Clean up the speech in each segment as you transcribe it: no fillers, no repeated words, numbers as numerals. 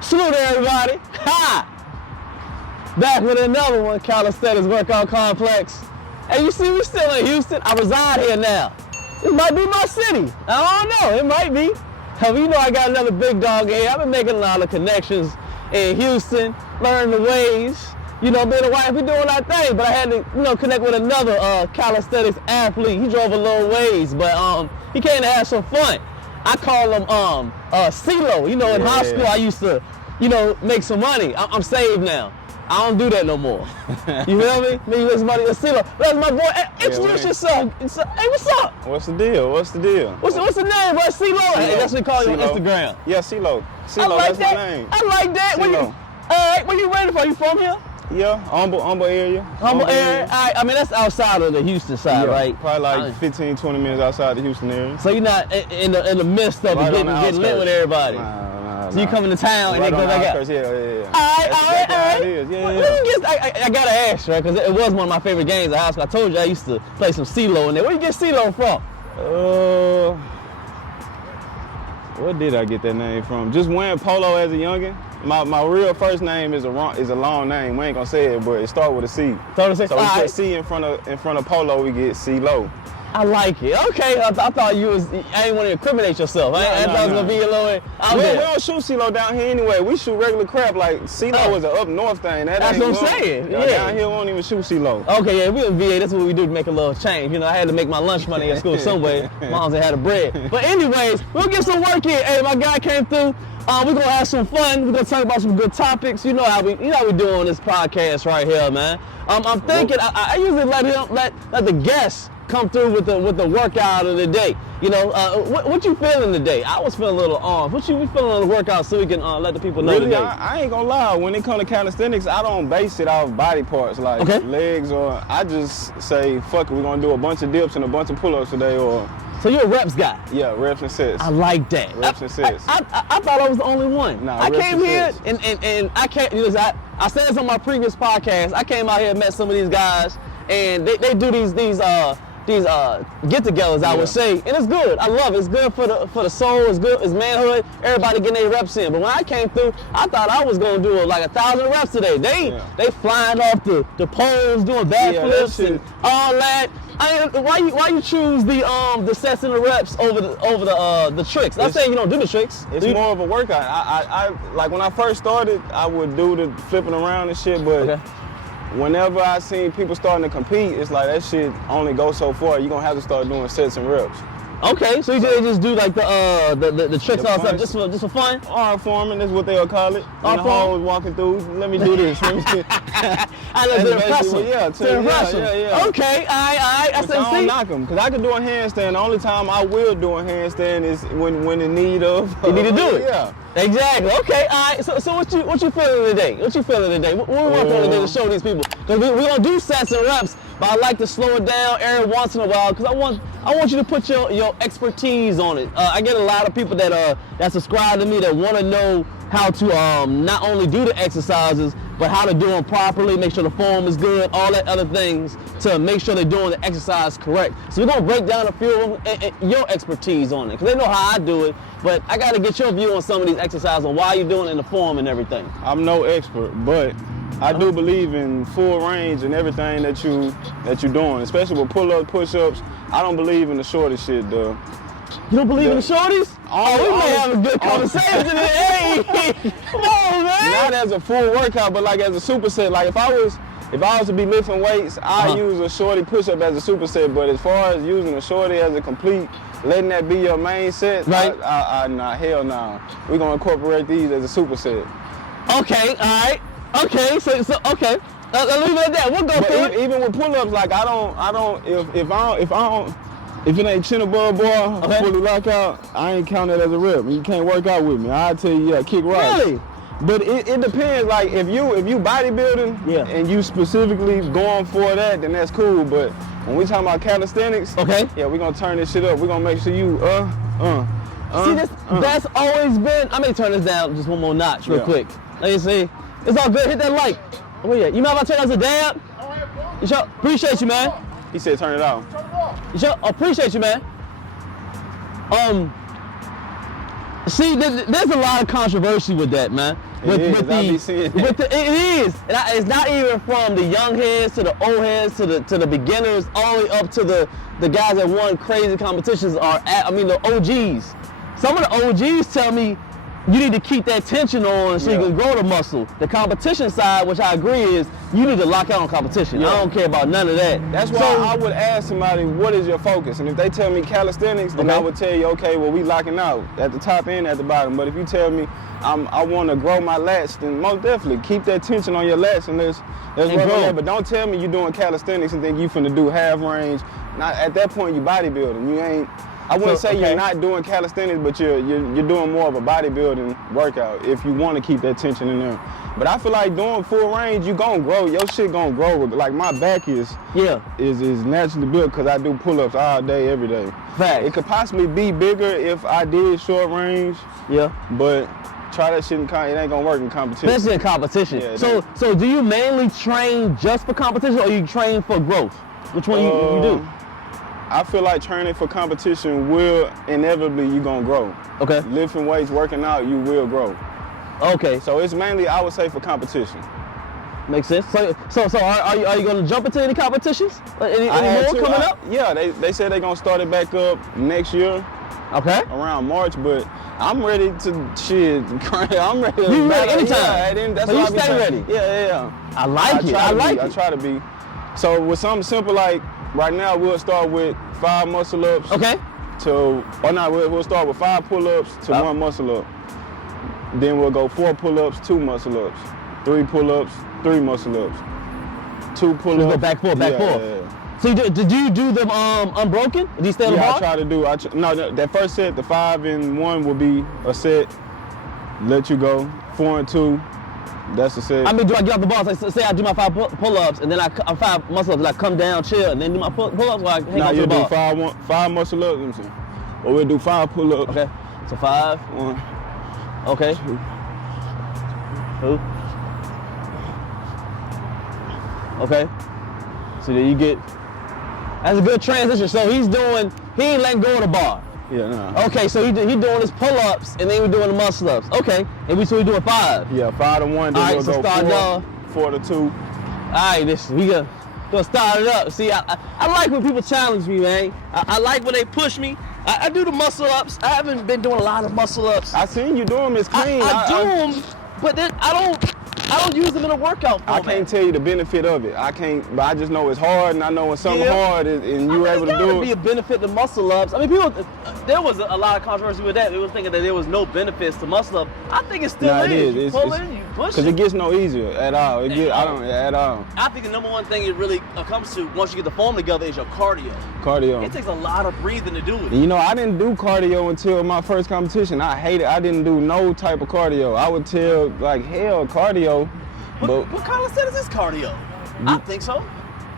Salute everybody. Ha! Back with another one, Calisthenics Workout Complex. Hey, you see, we still in Houston. I reside here now. This might be my city. I don't know, it might be. You know I got another big dog here. I've been making a lot of connections in Houston, learning the ways. You know, being a wife, we doing our thing, but I had to, connect with another calisthenics athlete. He drove a little ways, but he came to have some fun. I call him CeeLo. You know, in high school I used to, make some money. I'm saved now. I don't do that no more. You feel me? Me with somebody, CeeLo. That's my boy. Hey, introduce yourself. Hey, what's up? What's the deal? What's the deal? What's the name, bro? CeeLo. Hey, that's what we call you on Instagram. Yeah, CeeLo. I like that's that. my name. I like that. Where you ready for? You from here? Yeah, humble area. Humble area. All right. I mean, that's outside of the Houston side, right? Probably like 15, 20 minutes outside the Houston area. So you're not in the midst of it, getting lit with everybody. Nah. So you come into town and they go back out. Yeah. All right. Yeah. I gotta ask, right? Because it was one of my favorite games at high school. I told you I used to play some CeeLo in there. Where you get CeeLo from? Where did I get that name from? Just wearing polo as a youngin'. My real first name is a long name. We ain't gonna say it, but it starts with a C. So we put C in front of polo. We get CeeLo. I like it. Okay, I thought you was. I didn't want to incriminate yourself. I thought it was gonna be a little. We don't shoot CeeLo down here anyway. We shoot regular crap. Like CeeLo is an up north thing. That's what I'm saying. Yeah. Down here we don't even shoot CeeLo. Okay, yeah, we in VA. That's what we do to make a little change. I had to make my lunch money at school some way. Moms ain't had a bread. But anyways, we'll get some work in. Hey, my guy came through. We're gonna have some fun. We're gonna talk about some good topics. You know how we do on this podcast right here, man. I'm thinking I usually let the guests come through with the workout of the day. What you feeling today? I was feeling a little off. What you feeling on the workout so we can let the people know really, today? I ain't gonna lie. When it comes to calisthenics, I don't base it off body parts like legs or. I just say, fuck it, we're gonna do a bunch of dips and a bunch of pull-ups today or. So you're a reps guy? Yeah, reps and sets. I like that. Reps and sets. I thought I was the only one. Nah, I came here and I can't. I said this on my previous podcast. I came out here and met some of these guys, and they do these get-togethers. I would say, and it's good. I love it. It's good for the soul. It's good. It's manhood. Everybody getting their reps in. But when I came through, I thought I was gonna do like 1,000 reps today. They flying off the poles, doing backflips and all that. Why you choose the sets and the reps over the tricks? I'm saying you don't do the tricks. It's more of a workout. I like when I first started, I would do the flipping around and shit, but whenever I seen people starting to compete, it's like that shit only goes so far. You're gonna have to start doing sets and reps. Okay, so you just do like the tricks all stuff just for fun? Arm forming is what they'll call it. Arm forming, walking through. Let me do this. I know to impress them. Yeah. Okay, I don't knock them because I can do a handstand. The only time I will do a handstand is when in need of. You need to do it. Yeah. Exactly. Okay. All right. So what you feeling today? What you feeling today? What we want today to show these people? Because we gonna do sets and reps, but I like to slow it down every once in a while because I want you to put your expertise on it. I get a lot of people that subscribe to me that want to know how to not only do the exercises, but how to do them properly, make sure the form is good, all that other things to make sure they're doing the exercise correct. So we're gonna break down a few of them and your expertise on it, because they know how I do it, but I gotta get your view on some of these exercises and why you're doing it in the form and everything. I'm no expert, but I do believe in full range and everything that you're doing, especially with pull-ups, push-ups. I don't believe in the shortest shit, though. You don't believe in the shorties? We may have a good conversation today. Hey, come on, man. Not as a full workout, but like as a superset. Like if I was to be lifting weights, I use a shorty push-up as a superset. But as far as using a shorty as a complete, letting that be your main set, right? Nah, hell no. We're gonna incorporate these as a superset. Okay, all right. Okay, so okay. Leave it at that. We'll go through it. Even with pull-ups, like I don't. If it ain't chin above bar, fully lock out, I ain't count it as a rep. You can't work out with me. I'll tell you, kick right. Really? But it depends. Like if you bodybuilding and you specifically going for that, then that's cool. But when we talking about calisthenics, we're gonna turn this shit up. We're gonna make sure you See, that's always been. I may turn this down just one more notch real quick. Let me see. It's all good. Hit that like. Oh yeah. You mind if I turn that as a dab? You sure? Appreciate you, man. He said turn it off. You sure? Appreciate you, man. See, there's a lot of controversy with that, man. It is. And it's not even from the young heads to the old heads to the beginners, all the way up to the guys that won crazy competitions the OGs. Some of the OGs tell me you need to keep that tension on so you can grow the muscle. The competition side, which I agree is, you need to lock out on competition. I don't care about none of that. That's why I would ask somebody, what is your focus? And if they tell me calisthenics, then I would tell you, okay, well, we locking out at the top and at the bottom. But if you tell me I want to grow my lats, then most definitely keep that tension on your lats and let's work on that. But don't tell me you're doing calisthenics and think you finna do half range. Now, at that point, you bodybuilding. You ain't. I wouldn't say you're not doing calisthenics, but you're doing more of a bodybuilding workout if you want to keep that tension in there. But I feel like doing full range, you gonna grow. Your shit gonna grow. Like my back is naturally built because I do pull-ups all day, every day. Fact. It could possibly be bigger if I did short range. Yeah. But try that shit it ain't gonna work in competition. Especially in competition. Yeah, so do you mainly train just for competition or you train for growth? Which one you do? I feel like training for competition will inevitably you gonna grow. Okay. Lifting weights, working out, you will grow. Okay. So it's mainly, I would say, for competition. Makes sense. So are you gonna jump into any competitions? Any more coming up? Yeah, they said they're gonna start it back up next year. Okay. Around March, but I'm ready to shit. I'm ready to you ready anytime. Yeah, that's so you stay ready. Yeah. I like it. I try to be. So with something simple like right now, we'll start with 5 muscle ups. Okay. We'll start with 5 pull-ups to 1 muscle up. Then we'll go 4 pull-ups, 2 muscle ups. 3 pull-ups, 3 muscle ups. 2 pull-ups. Go back, forth. Yeah. So did you do them unbroken? Did you stay on the bar? I try to do. That first set, the 5 and 1 will be a set. Let you go. 4 and 2. That's a set. I mean, do I get off the bar? So say I do my 5 pull-ups and then I'm 5 muscle ups, and I come down, chill, and then do my pull-ups, or I hang on to the bar? No, you do 5 muscle ups, or we'll do 5 pull-ups. Okay. So 5. 1. Okay. 2. Okay. So then you get. That's a good transition. So he ain't letting go of the bar. Yeah, no. Okay, so he doing his pull-ups and then we doing the muscle-ups. Okay, and so we doing 5. Yeah, 5 to 1. Then we'll go 4 to 2. All right, we gonna start it up. See, I like when people challenge me, man. I like when they push me. I do the muscle-ups. I haven't been doing a lot of muscle-ups. I seen you do them. It's clean. I do them, but then I don't use them in a workout format. I can't tell you the benefit of it. But I just know it's hard, and I know when something hard and you able to do it. Be a benefit to muscle ups. I mean, there was a lot of controversy with that. They were thinking that there was no benefits to muscle up. I think it still is. You pull in, you push it. Because it gets no easier at all. At all. I think the number one thing it really comes to once you get the form together is your cardio. Cardio. It takes a lot of breathing to do it. You know, I didn't do cardio until my first competition. I hate it. I didn't do no type of cardio. I would tell, like, hell, cardio. But what calisthenics is cardio? I think so.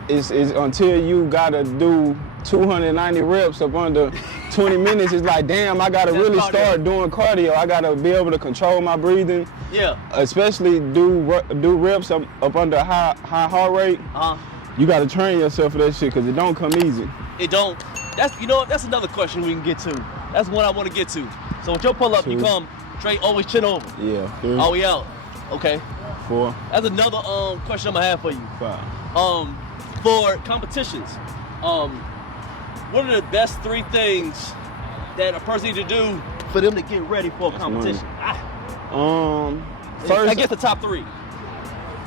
It's until you gotta do 290 reps up under 20 minutes. It's like, damn, I gotta really start doing cardio. I gotta be able to control my breathing. Yeah. Especially do reps up under high heart rate. You gotta train yourself for that shit because it don't come easy. It don't. That's another question we can get to. That's one I want to get to. So with your pull up, you come straight, always chin over. Yeah. 3. Oh, we out. Okay. 4. That's another question I'm gonna have for you. 5. For competitions, what are the best 3 things that a person needs to do for them to get ready for a competition? First, I guess the top 3.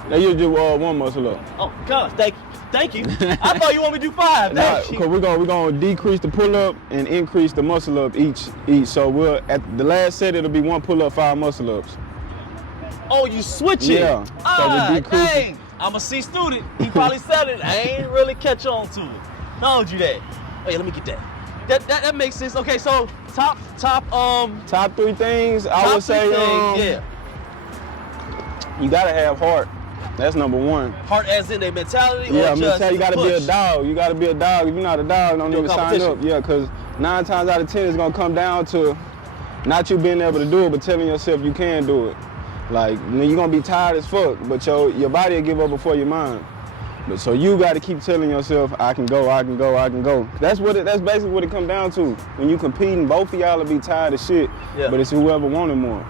Now you do 1 muscle up. Oh gosh, thank you. I thought you want me to do 5. Because we're gonna decrease the pull up and increase the muscle up each. So at the last set it'll be 1 pull up, 5 muscle ups. Oh, you switch it? Yeah. Dang. I'm a C student. He probably said it. I ain't really catch on to it. Told you that. Wait, let me get that. That makes sense. Okay, so top 3 things. I would say you gotta have heart. That's number 1. Heart as in their mentality? Yeah, or just you gotta be a dog. You gotta be a dog. If you're not a dog, don't even sign up. Yeah, because 9 times out of 10 it's gonna come down to not you being able to do it, but telling yourself you can do it. Like, you're gonna be tired as fuck, but your body will give up before your mind. But so you got to keep telling yourself, I can go, I can go, I can go. That's basically what it comes down to. When you competing, both of y'all will be tired of shit, but it's whoever wanted more.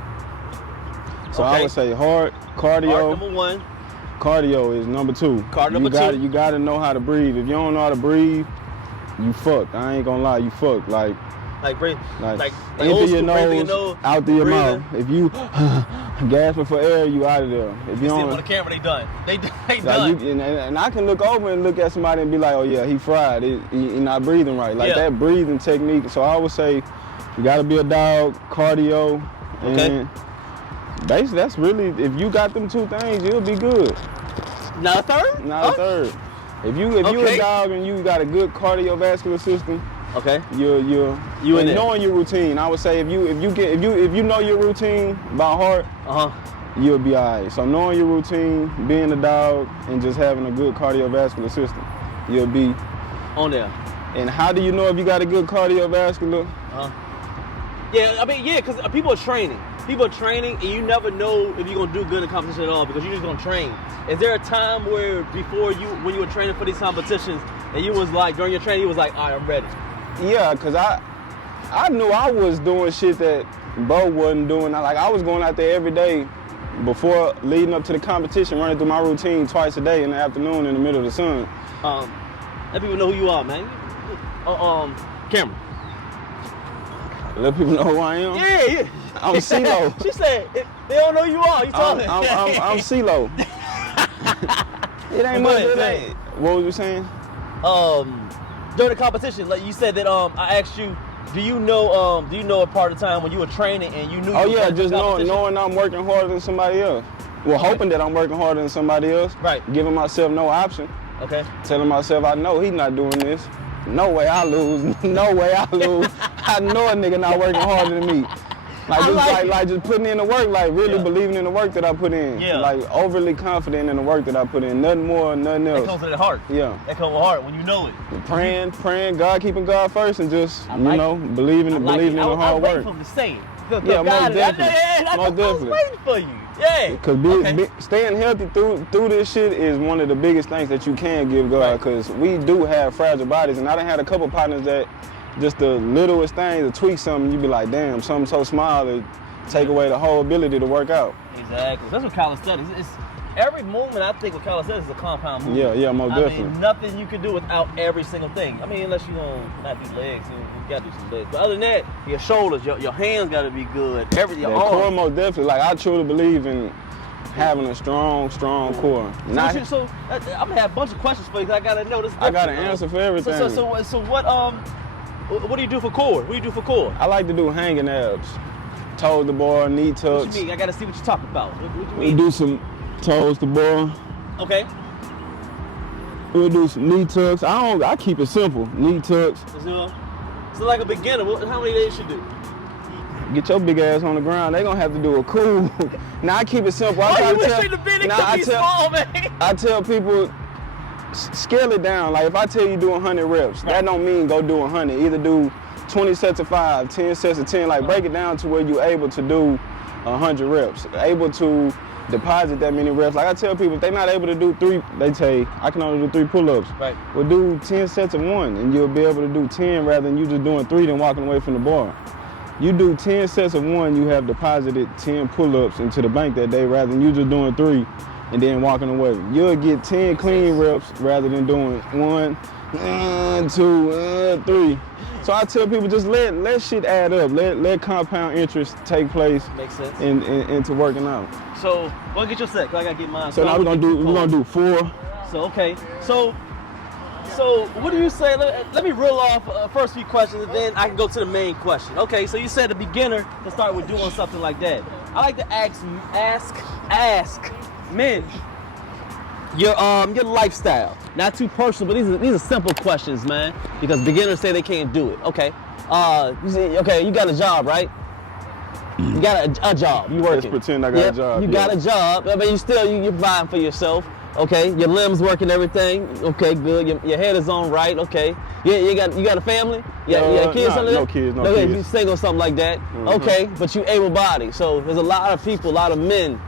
So I would say hard cardio. Hard, number 1. Cardio is number 2. Number 2. You gotta know how to breathe. If you don't know how to breathe, you fucked. I ain't gonna lie, you fucked. Like breathe. Like into your nose, out through your mouth. If you gasping for air, you out of there. If you don't on the camera, they done. They done. And I can look over and look at somebody and be like, oh yeah, he fried. He not breathing right. Like that breathing technique. So I would say you gotta be a dog, cardio, and basically that's really, if you got them 2 things, you'll be good. Not a third? Not a third. If you a dog and you got a good cardiovascular system, you knowing your routine. I would say if you know your routine by heart, you'll be alright. So knowing your routine, being a dog, and just having a good cardiovascular system, you'll be on there. And how do you know if you got a good cardiovascular? Because people are training. People are training, and you never know if you're gonna do good in competition at all because you're just gonna train. Is there a time where when you were training for these competitions, and you was like, during your training, you was like, all right, I'm ready? Yeah, because I knew I was doing shit that Bo wasn't doing. Like, I was going out there every day before leading up to the competition, running through my routine twice a day in the afternoon in the middle of the sun. Let people know who you are, man. Camera. Let people know who I am? Yeah. I'm CeeLo. She said, they don't know who you are. You talking? I'm CeeLo. It ain't much of that. What was you saying? During the competition, like you said that I asked you, do you know a part of the time when you were training and you knew? Oh yeah, just knowing I'm working harder than somebody else. Well, hoping that I'm working harder than somebody else. Right. Giving myself no option. Okay. Telling myself I know he's not doing this. No way I lose. No way I lose. I know a nigga not working harder than me. Like just putting in the work, like really believing in the work that I put in. Yeah. Like overly confident in the work that I put in. Nothing more, nothing else. That comes with the heart. Yeah. That comes with heart when you know it. Praying, God, keeping God first, and just believing in the hard work. I waiting for him to say it. Most definitely. Most definitely. I was waiting for you. Yeah. Because staying healthy through this shit is one of the biggest things that you can give God. Because we do have fragile bodies, and I done had a couple partners that just the littlest thing to tweak something, you be like, damn, something so small to take away the whole ability to work out. Exactly. That's what calisthenics is. Every movement, I think, with calisthenics is a compound movement. Yeah, most definitely. I mean, nothing you can do without every single thing. I mean, unless you don't not do legs, you gotta do some legs. But other than that, your shoulders, your hands gotta be good. Your arms. Core, most definitely. Like, I truly believe in having a strong core. So I'm gonna have a bunch of questions for you because I gotta know this. I got an answer for everything. So what do you do for core? What do you do for core? I like to do hanging abs. Toes to bar, knee tucks. What you mean? I gotta see what you're talking about. What you We mean? do some toes to bar. Okay. We'll do some knee tucks. I keep it simple. Knee tucks. So like a beginner, how many days you do? Get your big ass on the ground. They gonna have to do a cool. Now I keep it simple. I tell people, scale it down. Like if I tell you do 100 reps, that don't mean go do 100. Either do 20 sets of 5, 10 sets of 10. Like break it down to where you're able to do 100 reps. Able to deposit that many reps. Like I tell people, if they're not able to do 3, they say, I can only do 3 pull-ups. Right. Well, do 10 sets of 1, and you'll be able to do 10 rather than you just doing 3 then walking away from the bar. You do 10 sets of 1, you have deposited 10 pull-ups into the bank that day rather than you just doing 3 and then walking away. You'll get 10 clean reps rather than doing 1, 2, 3. So I tell people just let shit add up. Let compound interest take place. Makes sense. Into working out. So well, get your set. Cause I gotta get mine. So now we're gonna do 4. So okay. So what do you say? Let me reel off first few questions, and then I can go to the main question. Okay. So you said a beginner can start with doing something like that. I like to ask men your lifestyle. Not too personal, but these are simple questions, man. Because beginners say they can't do it. Okay. You got a job, right? You got a job. You working. Let's pretend I got a job. You got a job. I mean, you're providing for yourself. Okay. Your limbs working, everything. Okay, good. Your head is on right. Okay. Yeah. You got a family. Yeah. Kids. No kids. No kids. You single, something like that. Mm-hmm. Okay. But you able-bodied. So there's a lot of people, a lot of men.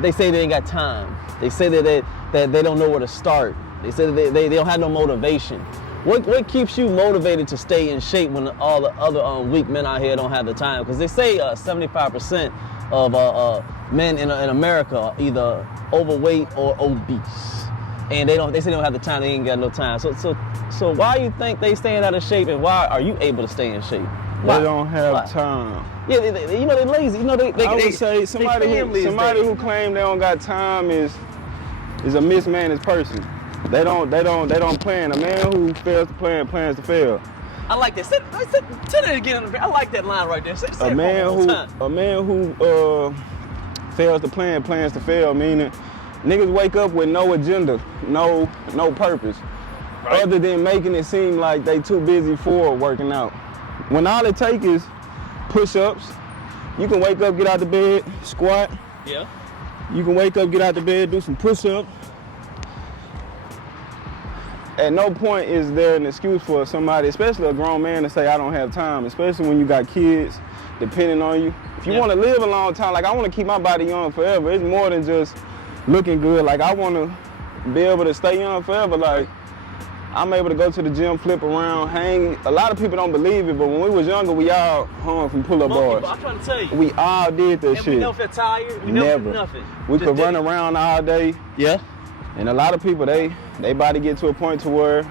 they say they ain't got time. They say that they don't know where to start. They say that they don't have no motivation. What keeps you motivated to stay in shape when all the other weak men out here don't have the time? Because they say 75% of men in America are either overweight or obese, and they say they don't have the time. They ain't got no time. So why you think they staying out of shape, and why are you able to stay in shape? Why? They don't have time. Yeah, you know they're lazy. You know I would say somebody who claim they don't got time is a mismanaged person. They don't plan. A man who fails to plan plans to fail. I like that. Say that again. I like that line right there. Say a man who fails to plan plans to fail, meaning niggas wake up with no agenda, no purpose, right, other than making it seem like they too busy for working out. When all it takes is push-ups, you can wake up, get out the bed, squat. Yeah. You can wake up, get out the bed, do some push-ups. At no point is there an excuse for somebody, especially a grown man, to say I don't have time, especially when you got kids depending on you. If you want to live a long time, like I want to keep my body young forever, it's more than just looking good. Like I want to be able to stay young forever. Like I'm able to go to the gym, flip around, hang. A lot of people don't believe it, but when we was younger, we all hung from pull-up bars. I'm trying to tell you. We all did that shit. We never felt tired. We never did nothing. We could run around all day. Yeah. And a lot of people, they body get to a point to where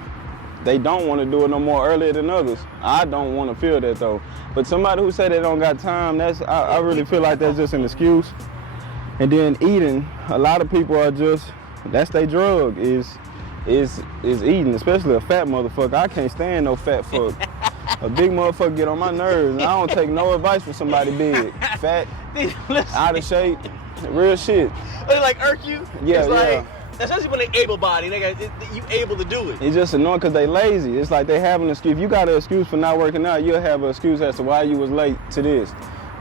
they don't want to do it no more earlier than others. I don't want to feel that though. But somebody who say they don't got time, I really feel like that's just an excuse. And then eating, a lot of people are just, that's their drug, is eating, especially a fat motherfucker. I can't stand no fat fuck. A big motherfucker get on my nerves, and I don't take no advice from somebody big, fat, out of shape, real shit. They like irk you? Yeah, it's like, especially when they able-bodied, you able to do it. It's just annoying because they lazy. It's like they have an excuse. If you got an excuse for not working out, you'll have an excuse as to why you was late to this.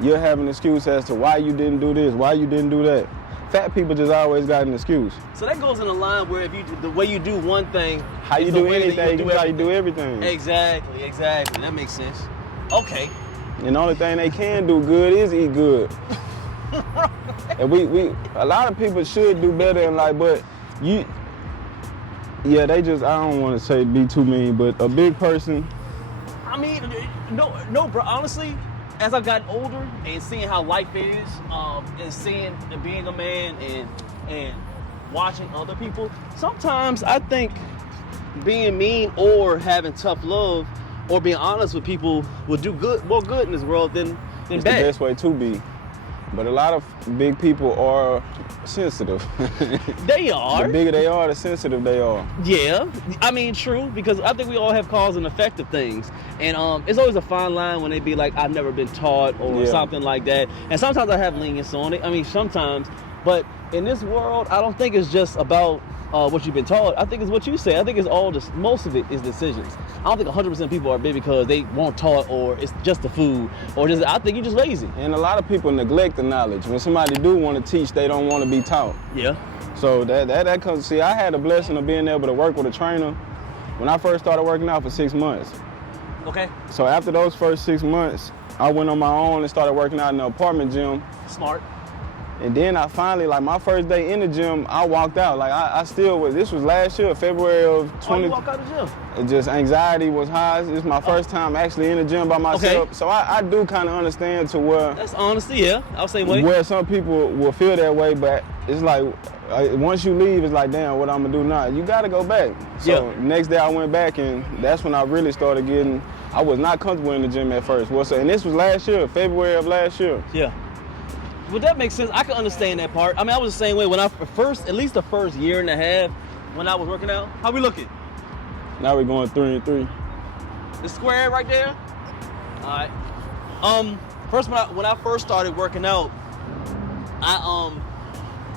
You'll have an excuse as to why you didn't do this, why you didn't do that. Fat people just always got an excuse. So that goes in a line where if the way you do one thing, how you do anything, you how you do everything. Exactly. That makes sense. Okay. And the only thing they can do good is eat good. And we a lot of people should do better in life, but they just, I don't want to say be too mean, but a big person. I mean, no, bro. Honestly, as I've gotten older and seeing how life is, and seeing and being a man and watching other people, sometimes I think being mean or having tough love or being honest with people will do more good in this world than it's bad. The best way to be. But a lot of big people are sensitive. They are. The bigger they are, the sensitive they are. Yeah, I mean, true, because I think we all have cause and effect of things. And it's always a fine line when they be like, I've never been taught or something like that. And sometimes I have lenience on it. I mean, sometimes. But in this world, I don't think it's just about what you've been taught. I think it's what you say. I think it's all just, most of it is decisions. I don't think 100% people are big because they weren't taught or it's just the food or just, I think you're just lazy. And a lot of people neglect the knowledge. When somebody do want to teach, they don't want to be taught. Yeah. So that comes, see, I had the blessing of being able to work with a trainer when I first started working out for 6 months. Okay. So after those first 6 months, I went on my own and started working out in the apartment gym. Smart. And then I finally, like my first day in the gym, I walked out. Like I still was, this was last year, February of 20. You walk out of the gym? It just, anxiety was high. This is my first time actually in the gym by myself. Okay. So I do kind of understand to where. That's honesty, yeah. I was the same way. Where some people will feel that way, but it's like, once you leave, it's like, damn, what I'm gonna do now? You gotta go back. So next day I went back and that's when I really started getting, I was not comfortable in the gym at first. And this was last year, February of last year. Yeah. Well, that makes sense. I can understand that part. I mean, I was the same way when at least the first year and a half when I was working out. How we looking? Now we're going 3-3. The square right there? All right. First when I first started working out,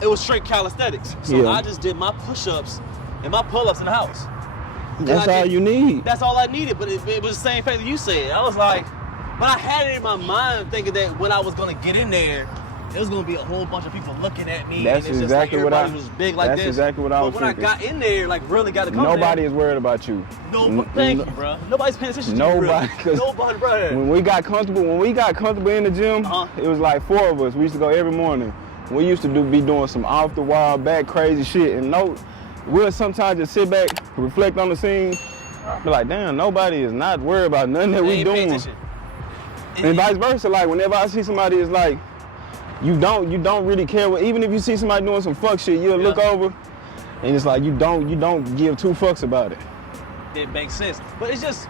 it was straight calisthenics. So I just did my push-ups and my pull-ups in the house. That's all you need. That's all I needed, but it was the same thing that you said. I was like, but I had it in my mind thinking that when I was gonna get in there, there was gonna be a whole bunch of people looking at me. That's and it's exactly just like what everybody was big like that's this. exactly what I was thinking. But when I got in there, like really got to come Nobody there, is worried about you. No, thank you, bro. Nobody's paying attention to Nobody, you. Nobody, bro. When we got comfortable in the gym, it was like 4 of us. We used to go every morning. we used to be doing some off the wall, back crazy shit, and we'll sometimes just sit back, reflect on the scene, be like, damn, nobody is not worried about nothing that we doing. And vice versa, like whenever I see somebody, it's like, you don't really care what, even if you see somebody doing some fuck shit, you'll look over, and it's like you don't give two fucks about it. It makes sense, but it's just,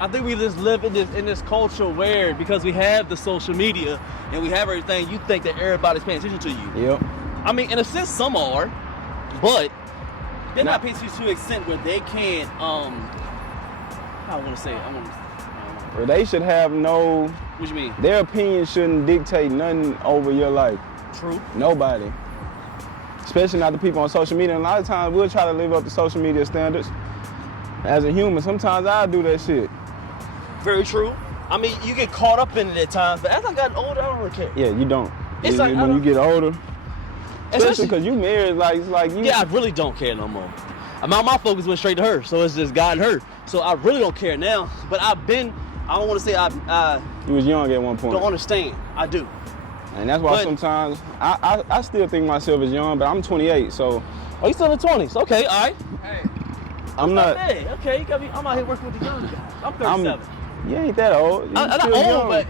I think we just live in this culture where, because we have the social media and we have everything, you think that everybody's paying attention to you. Yep. I mean, in a sense, some are, but they're not paying attention to an extent where they can, Or they should have no. What you mean? Their opinion shouldn't dictate nothing over your life. True. Nobody. Especially not the people on social media. And a lot of times we'll try to live up to social media standards. As a human, sometimes I do that shit. Very true. I mean, you get caught up in it at times, but as I got older, I don't really care. Yeah, you don't. It's like when you get older, especially because you married, it's like you. Yeah, I really don't care no more. My focus went straight to her, so it's just God and her. So I really don't care now. But I don't want to say You was young at one point. Don't understand. I do. And that's why sometimes I still think myself as young, but I'm 28, so. Oh, you still in the 20s? Okay, all right. Hey. I'm not. Hey, okay, you got me. I'm out here working with the young guys. I'm 37. You ain't that old. I'm not old, but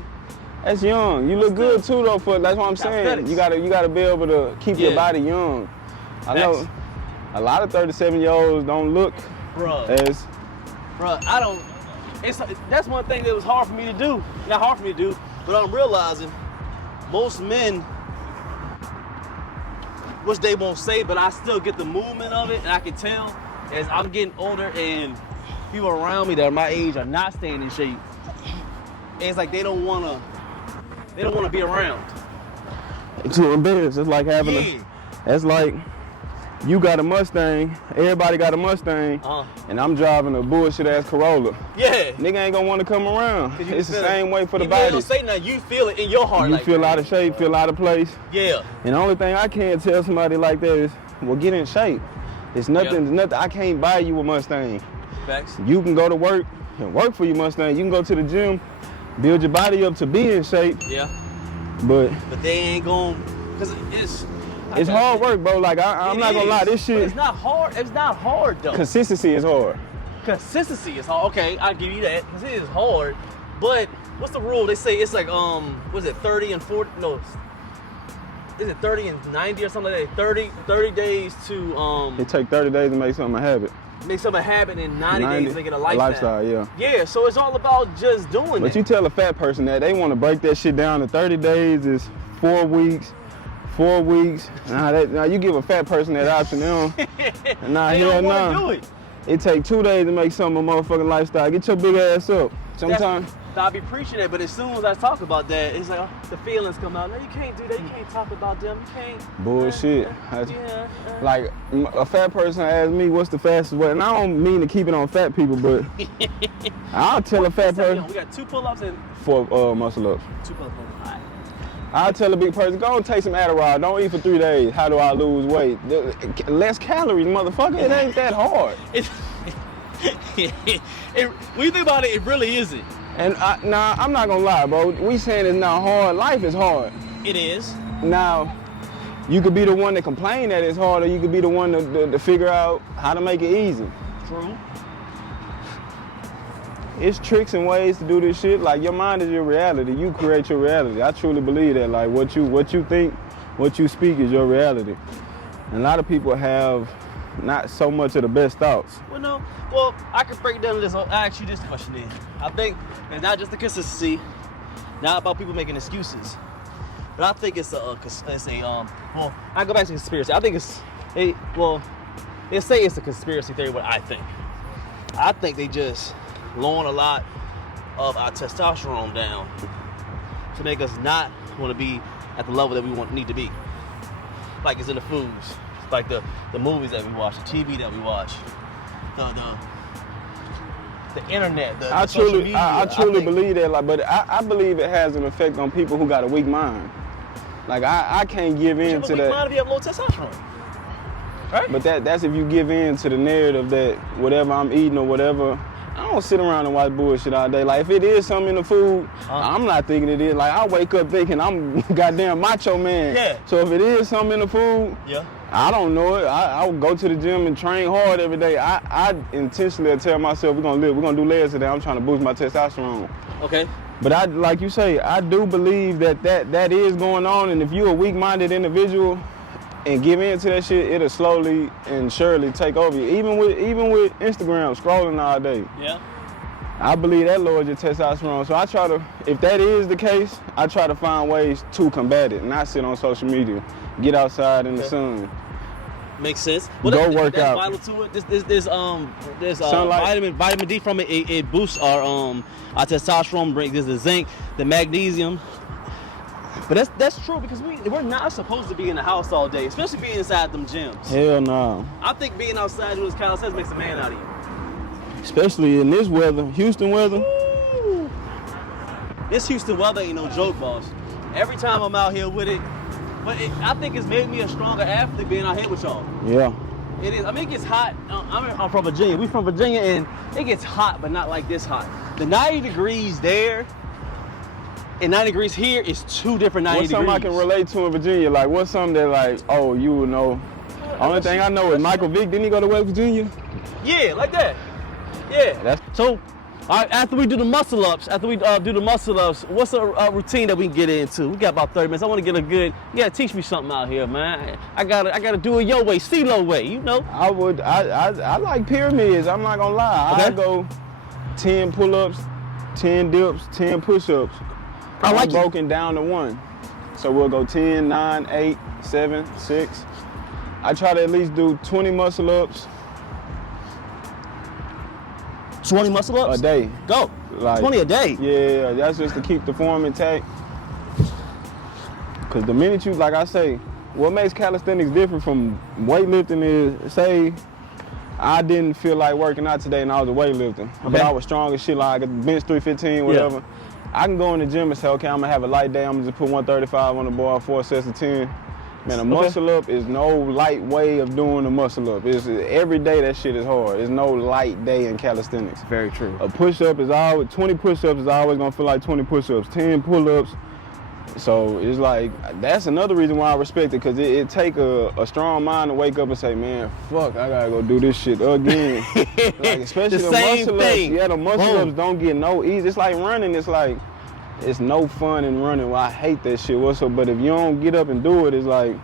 that's young. You look good too, though. That's what I'm saying. You gotta be able to keep your body young. I know a lot of 37-year-olds don't look as. Bruh, I don't. That's one thing that was hard for me to do. Not hard for me to do, but I'm realizing most men, which they won't say, but I still get the movement of it, and I can tell as I'm getting older and people around me that are my age are not staying in shape. And it's like they don't wanna be around. It's too embarrassed. It's like having it's like you got a Mustang, everybody got a Mustang, and I'm driving a bullshit ass Corolla. Yeah. Nigga ain't gonna want to come around. It's the same way for the body. You don't say nothing, you feel it in your heart. You feel out of shape, feel out of place. Yeah. And the only thing I can tell somebody like that is, well, get in shape. It's nothing, I can't buy you a Mustang. Facts. You can go to work and work for your Mustang. You can go to the gym, build your body up to be in shape. Yeah. But they ain't gonna, cause it's hard work, bro. Like I'm not gonna lie, this shit. But it's not hard. It's not hard though. Consistency is hard. Consistency is hard. Okay, I'll give you that. Cause it is hard. But what's the rule? They say it's like what is it, 30 and 40? No. Is it 30 and 90 or something like that? 30 days to It take 30 days to make something a habit. Make something a habit, and 90 days to make it a lifestyle. Lifestyle, yeah. Yeah, so it's all about just doing it. But you tell a fat person that they want to break that shit down to 30 days is 4 weeks. 4 weeks. Now you give a fat person that option, they don't want to do it. It take 2 days to make something a motherfucking lifestyle. Get your big ass up. Sometimes I be preaching it, but as soon as I talk about that, it's like the feelings come out. No, you can't do that. You can't talk about them. You can't. Bullshit. Like a fat person asks me, "What's the fastest way?" And I don't mean to keep it on fat people, but I'll tell a fat person. We got 2 pull-ups and 4 muscle ups. 2 pull-ups. All right. I'll tell a big person, go and take some Adderall. Don't eat for 3 days. How do I lose weight? Less calories, motherfucker. It ain't that hard. When you think about it, it really isn't. And I'm not gonna lie, bro. We saying it's not hard. Life is hard. It is. Now, you could be the one to complain that it's hard, or you could be the one to figure out how to make it easy. True. It's tricks and ways to do this shit. Like, your mind is your reality. You create your reality. I truly believe that. Like, what you think, what you speak is your reality. And a lot of people have not so much of the best thoughts. Well, I could break down this. I'll ask you this question then. I think it's not just the consistency, not about people making excuses, but I think it's well, I go back to conspiracy. I think they say it's a conspiracy theory, what I think. I think they just lowering a lot of our testosterone down to make us not want to be at the level that we need to be. Like it's in the foods, like the movies that we watch, the TV that we watch, the internet, the social media. I truly believe that, like, but I believe it has an effect on people who got a weak mind. Like I can't give in to that. You have a weak mind if you have low testosterone. Right? But that's if you give in to the narrative that whatever I'm eating or whatever I don't sit around and watch bullshit all day. Like, if it is something in the food, I'm not thinking it is. Like, I wake up thinking I'm goddamn macho man. Yeah. So if it is something in the food, I don't know it. I would go to the gym and train hard every day. I intentionally tell myself we're gonna do legs today. I'm trying to boost my testosterone. Okay. But like you say, I do believe that is going on, and if you're a weak-minded individual and give in to that shit, it'll slowly and surely take over you. Even with Instagram, scrolling all day. Yeah. I believe that lowers your testosterone. So I try to, if that is the case, I try to find ways to combat it, not sit on social media. Get outside in the sun. Makes sense. Go work out. Vital to it. There's vitamin D from it. It boosts our testosterone. There's the zinc, the magnesium. But that's true because we're not supposed to be in the house all day, especially being inside them gyms. Hell no. I think being outside doing calisthenics makes a man out of you. Especially in this weather, Houston weather. Woo! This Houston weather ain't no joke, boss. Every time I'm out here with it, but I think it's made me a stronger athlete being out here with y'all. Yeah. It is. I mean, it gets hot. I'm from Virginia. We from Virginia, and it gets hot, but not like this hot. The 90 degrees there and 90 degrees here is two different 90 degrees. What's something I can relate to in Virginia? Like, what's something that, like, oh, you would know? Only thing I know is Michael Vick. Didn't he go to West Virginia? Yeah, like that. Yeah. So, all right, after we do the muscle ups, what's a routine that we can get into? We got about 30 minutes. I want to get you gotta teach me something out here, man. I gotta do it your way, CeeLo way, you know? I like pyramids, I'm not gonna lie. Okay. I go 10 pull-ups, 10 dips, 10 push-ups. I like it. Broken down to 1. So we'll go 10, 9, 8, 7, 6. I try to at least do 20 muscle-ups. 20 muscle ups? A day. Go. Like, 20 a day? Yeah, that's just to keep the form intact. Because the minute you, like I say, what makes calisthenics different from weightlifting is, say, I didn't feel like working out today and I was a weightlifter, but I was strong as shit, like I could bench 315, whatever. Yeah. I can go in the gym and say, okay, I'm gonna have a light day, I'm gonna just put 135 on the bar, 4 sets of 10. Man, a muscle up is no light way of doing a muscle up. It's every day that shit is hard. There's no light day in calisthenics. Very true. A push-up is always, 20 push-ups is always gonna feel like 20 push-ups, 10 pull-ups. So it's like, that's another reason why I respect it, because it take a strong mind to wake up and say, man, fuck, I gotta go do this shit again. Like, especially the muscle ups. Yeah, the muscle ups don't get no easy. It's like running, it's no fun in running. Well, I hate that shit. But if you don't get up and do it, it's like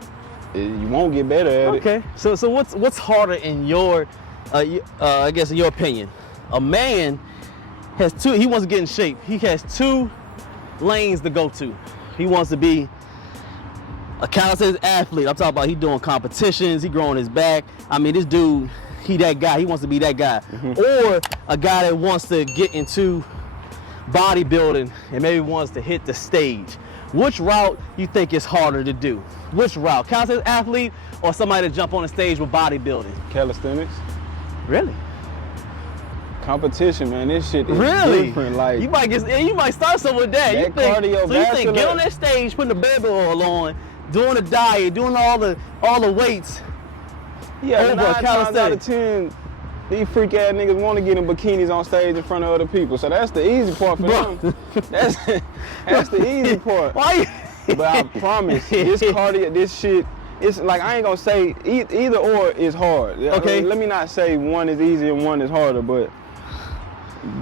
you won't get better at it. Okay. So what's harder in your, I guess in your opinion? A man has two. He wants to get in shape. He has 2 lanes to go to. He wants to be a calisthenics athlete. I'm talking about he doing competitions. He growing his back. I mean, this dude, he that guy. He wants to be that guy. Mm-hmm. Or a guy that wants to get into bodybuilding and maybe wants to hit the stage. Which route you think is harder to do? Which route? Calisthenics athlete or somebody to jump on the stage with bodybuilding? Calisthenics. Really? Competition, man. This shit is different. Like, you might start something with that. You think get on that stage, putting the baby oil on, doing the diet, doing all the weights. Yeah, 9 times out of 10, these freak ass niggas want to get in bikinis on stage in front of other people. So that's the easy part for them. That's the easy part. Why? But I promise, this cardio, this shit, it's like, I ain't gonna say either or is hard. Okay. Let me not say one is easy and one is harder, but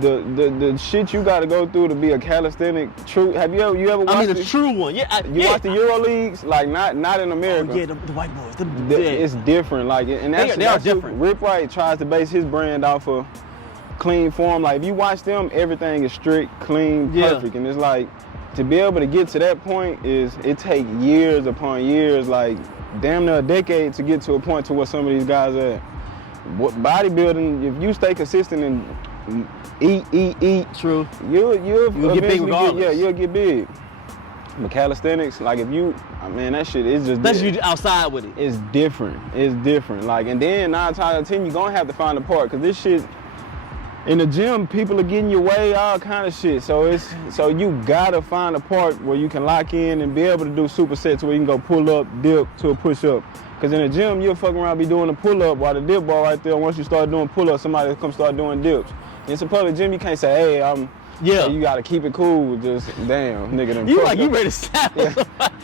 the shit you gotta go through to be a calisthenic true. Have you ever watched? I mean, the true one. Yeah. You watch the Euro leagues, like not in America. Oh, yeah, the white boys. It's different. Like, and they are different. Rip Wright tries to base his brand off of clean form. Like, if you watch them, everything is strict, clean, perfect, and it's like, to be able to get to that point it take years upon years, like damn near a decade to get to a point to where some of these guys are at. Bodybuilding, if you stay consistent and eat. True. You'll get big regardless. You'll get big. But calisthenics, like that shit is just. Especially you outside with it. It's different. Like, and then 9 times out of 10, you're gonna have to find a part, because this shit in the gym, people are getting your way, all kind of shit. So you gotta find a part where you can lock in and be able to do supersets where you can go pull up, dip to a push up. Because in the gym, you'll fuck around be doing a pull up while the dip ball right there. Once you start doing pull ups, somebody will come start doing dips. It's a public gym. You can't say, hey, Yeah. You gotta keep it cool. Just damn, nigga. Done You fucked like you up. ready to snap? Yeah.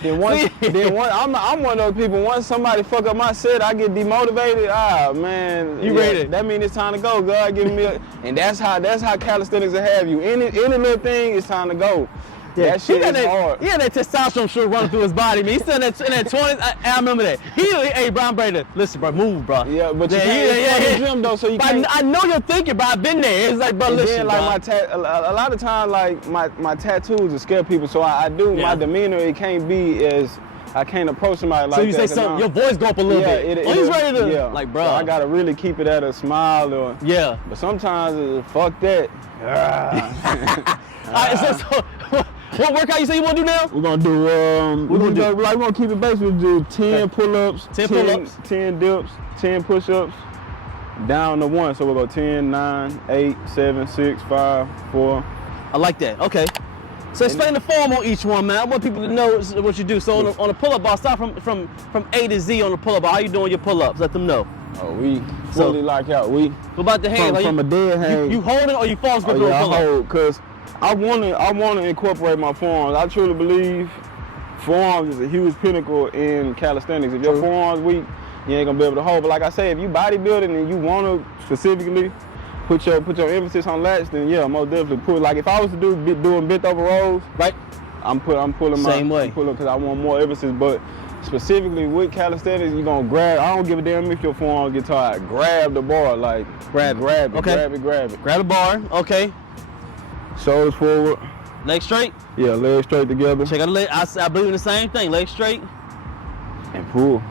I'm one of those people. Once somebody fuck up my set, I get demotivated. Ah man, You ready? That means it's time to go. God give me and that's how calisthenics will have you. Any little thing, it's time to go. Yeah. That shit is hard. He had that testosterone shit running through his body, man. He's still in that 20s. I remember that. Hey, bro, I'm ready to listen, bro. Move, bro. Yeah, but you can't in the gym though, so you can't. I know you're thinking, bro. I've been there. It's like, bro, And listen, then, like bro. a lot of times, like my tattoos will scare people, so I do my demeanor. It can't be as I can't approach somebody like that. So you say something, your voice go up a little bit. He's ready to, like, bro. So I gotta really keep it at a smile or. Yeah. But sometimes, fuck that. All right, so what workout you say you want to do now? We're gonna do we're gonna keep it basic. We'll do 10 pull-ups, 10 pull-ups, 10 dips, 10 push-ups, down to 1. So we'll go 10, 9, 8, 7, 6, 5, 4. I like that. Okay. So explain the form on each one, man. I want people to know what you do. So on the pull-up bar, start from A to Z on the pull-up bar. How you doing your pull-ups? Let them know. Oh, we fully lock out. We what about the hand? from a dead hand. You hold it or you false grip on I pull-up? hold, cause I want to incorporate my forearms. I truly believe forearms is a huge pinnacle in calisthenics. If your forearms weak, you ain't gonna be able to hold. But like I say, if you bodybuilding and you want to specifically put your emphasis on lats, then yeah, most definitely put. Like if I was to doing bent over rows, right? I'm pulling Same way. because I want more emphasis. But specifically with calisthenics, you gonna grab. I don't give a damn if your forearms get tired. Grab the bar, like grab it. Okay. Grab it. Grab the bar. Okay. Shoulders forward. Legs straight. Yeah, legs straight together. Check out the leg. I believe in the same thing. Legs straight. And pull.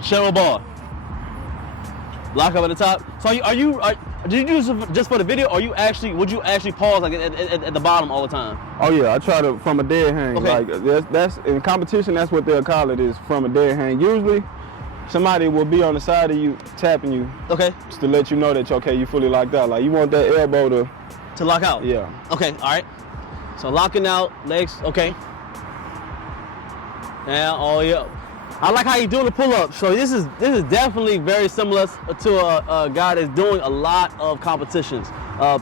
Shoulder bar. Lock up at the top. So did you do this just for the video, or would you actually pause like at the bottom all the time? Oh yeah, I try to from a dead hang. Okay. Like that's in competition. That's what they'll call it, is from a dead hang. Usually, somebody will be on the side of you, tapping you. Okay. Just to let you know that you fully locked out. Like you want that elbow to lock out. Yeah. Okay. All right. So locking out, legs. Okay. Now, oh yeah. I like how you doing the pull-up. So this is definitely very similar to a guy that's doing a lot of competitions.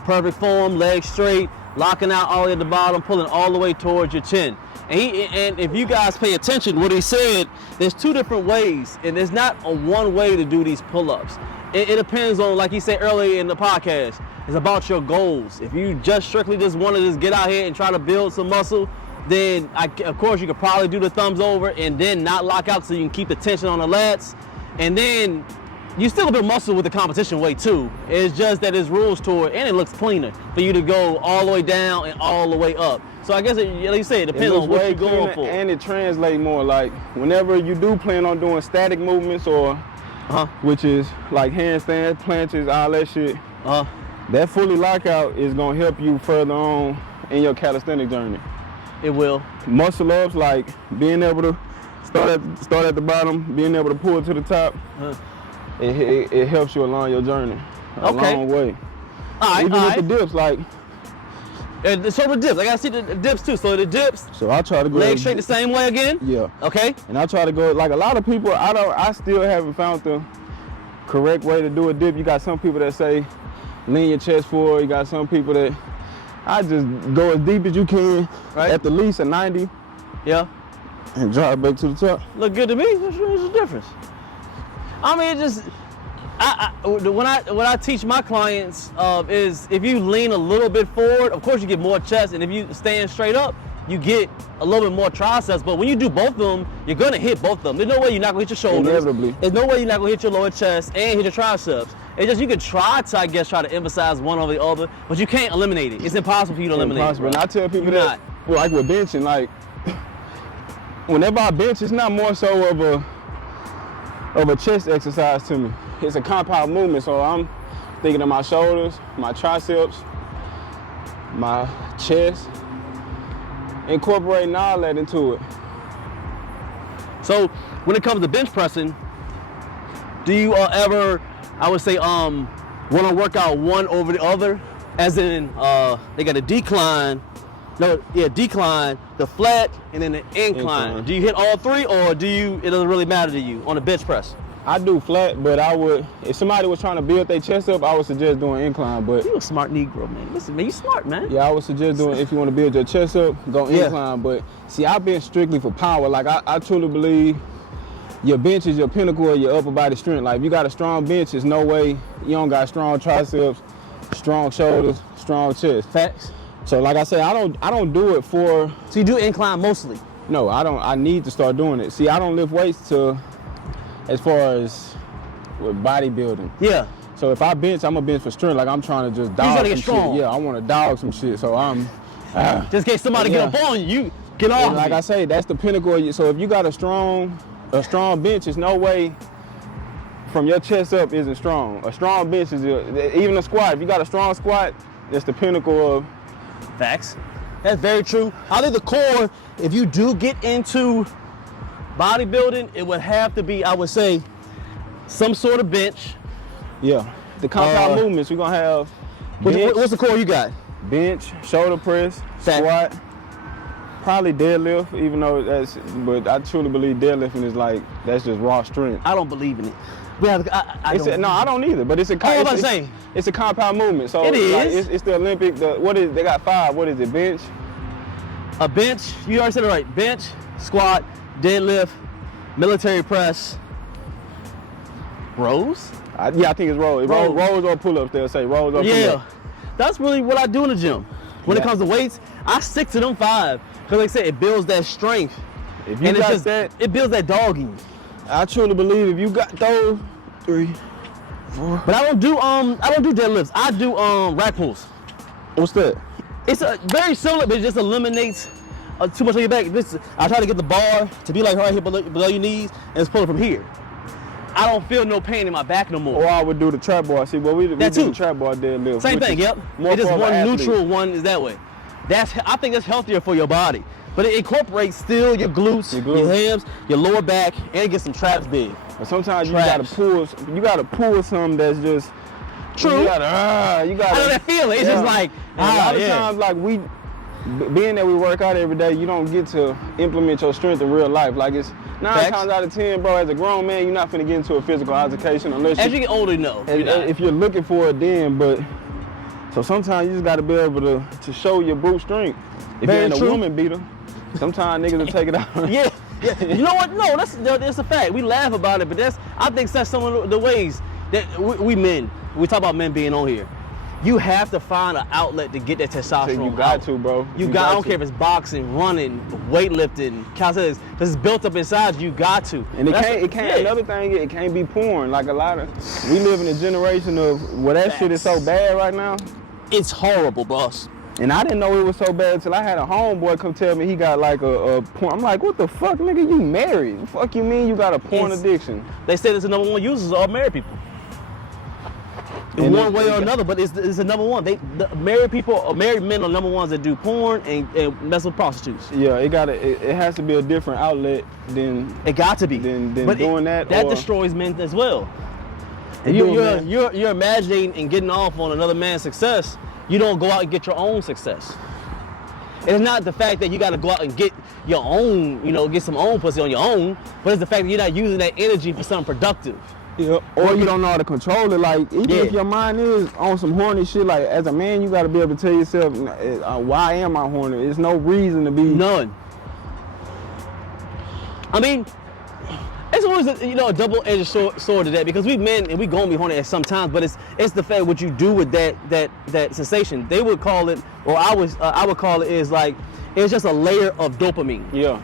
Perfect form, legs straight, locking out all the way at the bottom, pulling all the way towards your chin. And if you guys pay attention, what he said, there's 2 different ways, and there's not a one way to do these pull-ups. It depends on, like he said earlier in the podcast, it's about your goals. If you strictly want to get out here and try to build some muscle, then of course you could probably do the thumbs over and then not lock out so you can keep the tension on the lats. And then you still build muscle with the competition weight too. It's just that there's rules to it and it looks cleaner for you to go all the way down and all the way up. So I guess, like you said, it depends on what you're going for. And it translates more. Like whenever you do plan on doing static movements or which is like handstands, planches, all that shit, that fully lockout is gonna help you further on in your calisthenic journey. It will. Muscle ups, like being able to start at the bottom, being able to pull to the top, it helps you along your journey a long way. All right, Even with the dips, like. So the dips, I gotta see the dips too. So the dips. So I try to go. Legs straight the same way again? Yeah. Okay. And I try to go, like a lot of people, I still haven't found the correct way to do a dip. You got some people that say lean your chest forward. You got some people that I just go as deep as you can, at the least a 90. Yeah. And drop back to the top. Look good to me. What's the difference? I mean, it just, when I teach my clients is if you lean a little bit forward, of course you get more chest, and if you stand straight up, you get a little bit more triceps. But when you do both of them, you're gonna hit both of them. There's no way you're not gonna hit your shoulders. Inevitably. There's no way you're not gonna hit your lower chest and hit your triceps. It's just you can try to emphasize one over the other, but you can't eliminate it. It's impossible for you to eliminate it. And I tell people that, well, like with benching, like whenever I bench, it's not more so of a chest exercise to me. It's a compound movement, so I'm thinking of my shoulders, my triceps, my chest, incorporating all that into it. So when it comes to bench pressing, do you ever, I would say, want to work out one over the other? As in, they got a decline, the flat, and then the incline. Do you hit all 3, or it doesn't really matter to you on the bench press? I do flat, but I would, if somebody was trying to build their chest up, I would suggest doing incline. But You a smart Negro, man. Listen, man, you smart, man. yeah, I would suggest doing, if you want to build your chest up, go incline. But see, I've been strictly for power. Like I truly believe your bench is your pinnacle of your upper body strength. Like if you got a strong bench, there's no way you don't got strong triceps, strong shoulders, strong chest. Facts. So like I said, I don't do it for. So you do incline mostly? No, I don't. I need to start doing it. See, I don't lift weights to, as far as with bodybuilding. Yeah. So if I bench, I'm a bench for strength. Like I'm trying to just dog trying to some get strong. shit. Yeah, I want to dog some shit. So I'm. Just in case somebody get up on you, get off. And like I say, that's the pinnacle. Of you. So if you got a strong bench, there's no way from your chest up isn't strong. A strong bench is even a squat. If you got a strong squat, that's the pinnacle of. Facts. That's very true. I think the core, if you do get into bodybuilding, it would have to be, I would say, some sort of bench. Yeah. The compound movements, we're going to have bench, What's the core you got? bench, shoulder press, squat, probably deadlift, even though but I truly believe deadlifting is like, that's just raw strength. I don't believe in it. I don't either, but it's a it's a compound movement. So it is. Like, it's the Olympic, they got 5, what is it, bench? A bench, you already said it right. Bench, squat, deadlift, military press, rows? I think it's rows. Rows or pull-ups, they'll say. Rows or pull-ups. Yeah. That's really what I do in the gym. When it comes to weights, I stick to them 5. Because like I said, it builds that strength. If you got it builds that dog in you. I truly believe if you got those 3, 4. But I don't do deadlifts. I do rack pulls. What's that? It's very similar, but it just eliminates too much on your back. I try to get the bar to be like right here below your knees and just pull it from here. I don't feel no pain in my back no more. Or I would do the trap bar. See, we do the trap bar deadlift. Same thing, yep. It's just one neutral, one is that way. I think that's healthier for your body. But it incorporates still your glutes, your hams, your lower back, and get some traps big. But sometimes you gotta pull something that's just true. You gotta I know that feeling. It's just like a lot of times, like being that we work out every day, you don't get to implement your strength in real life. Like it's 9 times out of 10, bro. As a grown man, you're not finna get into a physical altercation unless as you get older, no. If you're looking for it, then. But so sometimes you just gotta be able to show your brute strength. If you're in a woman beater, sometimes niggas will take it out. Yeah. You know what? No, that's a fact. We laugh about it, but I think that's some of the ways that we men. We talk about men being on here. You have to find an outlet to get that testosterone. So you got to, bro. I don't care if it's boxing, running, weightlifting, calisthenics. Because it's built up inside you. Got to. And another thing, it can't be porn. Like we live in a generation of where that shit is so bad right now. It's horrible, boss. And I didn't know it was so bad until I had a homeboy come tell me he got like a porn. I'm like, what the fuck, nigga? You married? The fuck you mean you got a porn addiction? They said it's the number 1 users are married people. In one way or another, but it's the number 1. The married people, married men are number 1s that do porn and mess with prostitutes. Yeah, it has to be a different outlet than it got to be. Than doing that. That destroys men as well. You're imagining and getting off on another man's success. You don't go out and get your own success. It's not the fact that you got to go out and get your own, get some own pussy on your own, but it's the fact that you're not using that energy for something productive. Yeah. Or you don't know how to control it. Like, even if your mind is on some horny shit, like, as a man, you got to be able to tell yourself, why am I horny? There's no reason to be. None. I mean, it's always a double-edged sword to that, because we men, and we gonna be horny at some times, but it's the fact what you do with that sensation. They would call it, or I would call it, is like, it's just a layer of dopamine. Yeah.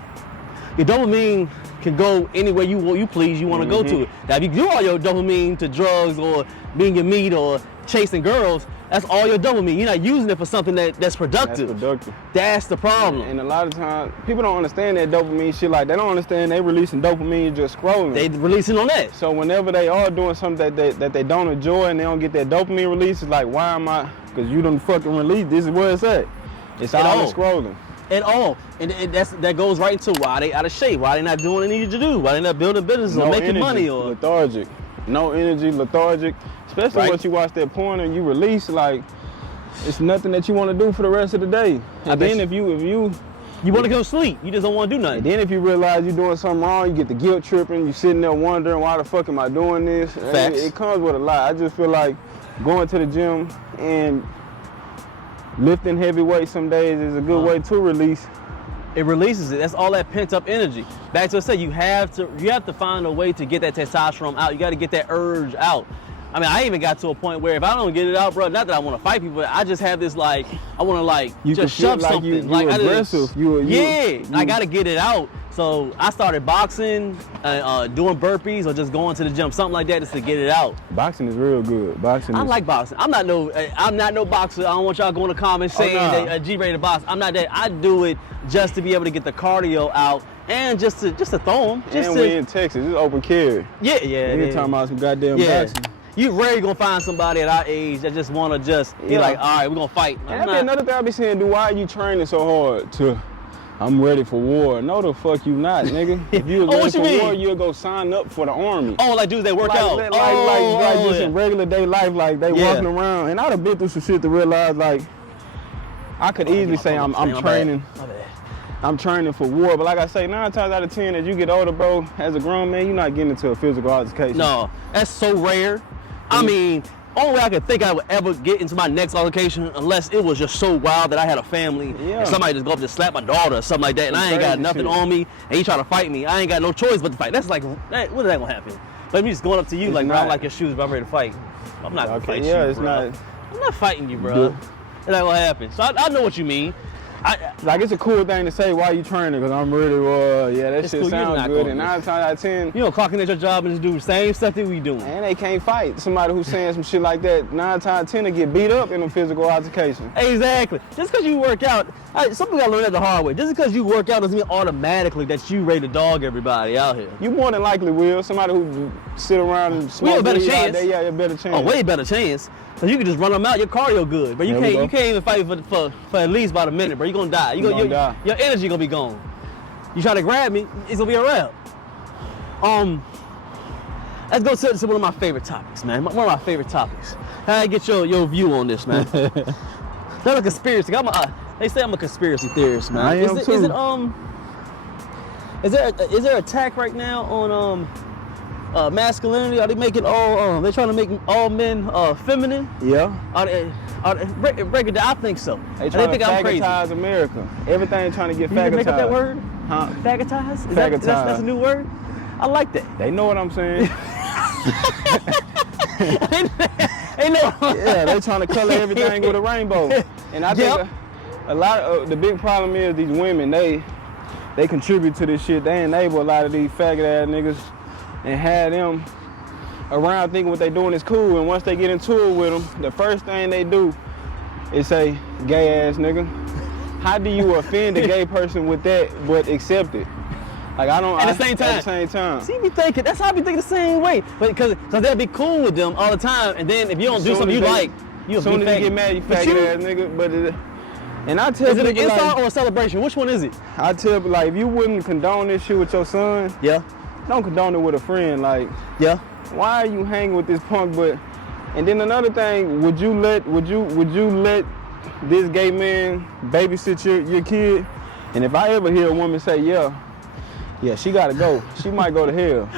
Your dopamine can go anywhere you please, you want to go to it. Now, if you do all your dopamine to drugs or being your meat or chasing girls, that's all your dopamine. You're not using it for something that's productive. That's productive. That's the problem. And a lot of times, people don't understand that dopamine shit. Like, they don't understand they releasing dopamine just scrolling. They releasing on that. So whenever they are doing something that they don't enjoy and they don't get that dopamine release, it's like, why am I? Because you done fucking release. This is where it's at. It's all the scrolling. At all. And that goes right into why they out of shape, why they not doing what they need to do, why they not building business or making money. Or lethargic. No energy, lethargic. Especially once you watch that porn and you release, like, it's nothing that you want to do for the rest of the day. And then if you You want to go sleep. You just don't want to do nothing. And then if you realize you're doing something wrong, you get the guilt tripping. You sitting there wondering, why the fuck am I doing this? Facts. It comes with a lot. I just feel like going to the gym and lifting heavy weights some days is a good way to release. It releases it. That's all that pent up energy. Back to what I said, you have to find a way to get that testosterone out. You got to get that urge out. I mean, I even got to a point where if I don't get it out, bro, not that I want to fight people, I just have this like, I want to like You just can feel shove like something. you like aggressive. I got to get it out. So I started boxing, doing burpees, or just going to the gym, something like that, just to get it out. Boxing is real good. I like boxing. I'm not no boxer. I don't want y'all going to comments saying that G-rated box. I'm not that. I do it just to be able to get the cardio out and just to throw them. And we in Texas, it's open carry. Yeah. We ain't talking about some goddamn boxing. You rarely gonna find somebody at our age that just wanna be like, all right, we're gonna fight. And that'd be another thing I be saying, dude, why are you training so hard to, I'm ready for war? No, the fuck you not, nigga. If you was ready for war, you'll go sign up for the army. Oh, like dudes that work out. Like just in regular day life, like they walking around. And I'd have been through some shit to realize, like, I could easily say I'm training. I'm training for war, but like I say, 9 times out of 10, as you get older, bro, as a grown man, you're not getting into a physical altercation. No, that's so rare. I mean, only way I could think I would ever get into my next altercation, unless it was just so wild that I had a family and somebody just go up and slap my daughter or something like that, and I ain't got nothing on me, and he trying to fight me. I ain't got no choice but to fight. That's like, when is that gonna happen? But me just going up to you, like, bro, I don't like your shoes, but I'm ready to fight. I'm not gonna fight you, bro. I'm not fighting you, bro. It's not gonna happen. So I know what you mean. Like, it's a cool thing to say while you training, because I'm really, that shit cool. sounds good. And 9 times out of 10, you know, clocking at your job and just do the same stuff that we doing. And they can't fight. Somebody who's saying some shit like that, 9 times out of 10 to get beat up in a physical altercation. Exactly. Just because you work out, some people gotta learn that the hard way. Just because you work out doesn't mean automatically that you ready to dog everybody out here. You more than likely will. Somebody who sit around and smoke. We have a better chance. Yeah, a better chance. Oh, way better chance. Cause you can just run them out. Your cardio good, but you can't even fight for at least about a minute, bro. You gonna die. Your energy gonna be gone. You try to grab me, it's gonna be a wrap. Let's go to one of my favorite topics, man. One of my favorite topics. How I get your view on this, man? Not a conspiracy. They say I'm a conspiracy theorist, man. I am too. Is there an attack right now on masculinity? Are they making they trying to make all men feminine? Yeah. Break it down. I think so. They trying to faggotize America. Everything trying to get faggotized. You make up that word? Huh? Faggotize? Faggotize. That's a new word? I like that. They know what I'm saying. They know. Yeah, they trying to color everything with a rainbow. And I think a lot of the big problem is these women, they contribute to this shit. They enable a lot of these faggot ass niggas and have them around thinking what they doing is cool. And once they get into it with them, the first thing they do is say, gay ass nigga. How do you offend a gay person with that but accept it? Like, I don't. At the same time. See, me thinking, that's how I be thinking the same way. But because they'll be cool with them all the time, and then if you don't do something you like, you'll be faggot. Soon as you get mad, you faggot ass nigga. And I tell people, is it an insult like, or a celebration? Which one is it? I tell people, like, if you wouldn't condone this shit with your son, don't condone it with a friend. Like, why are you hanging with this punk? And then another thing, would you let this gay man babysit your kid? And if I ever hear a woman say, yeah, she gotta go. She might go to hell,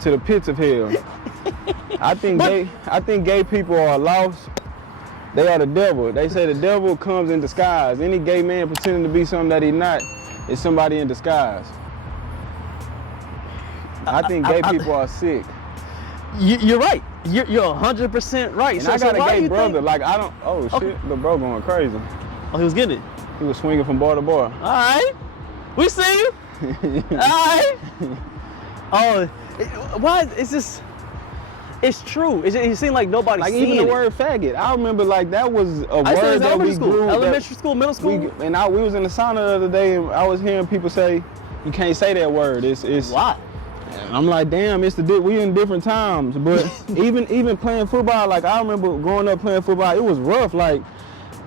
to the pits of hell. I think gay people are lost. They are the devil. They say the devil comes in disguise. Any gay man pretending to be something that he's not is somebody in disguise. I think gay people are sick. You're right. You're 100% right. And I got a gay brother. Like, I don't. Oh shit, the bro going crazy. Oh, he was getting it. He was swinging from bar to bar. All right, we see you. All right. Oh, why? It's just. It's true. It seems like nobody's like seeing even the it. word faggot. I remember like that was a word that we grew. Elementary school, middle school. We was in the sauna the other day, and I was hearing people say, "You can't say that word." It's why? I'm like, damn, we in different times. But even playing football, like I remember growing up playing football, it was rough. Like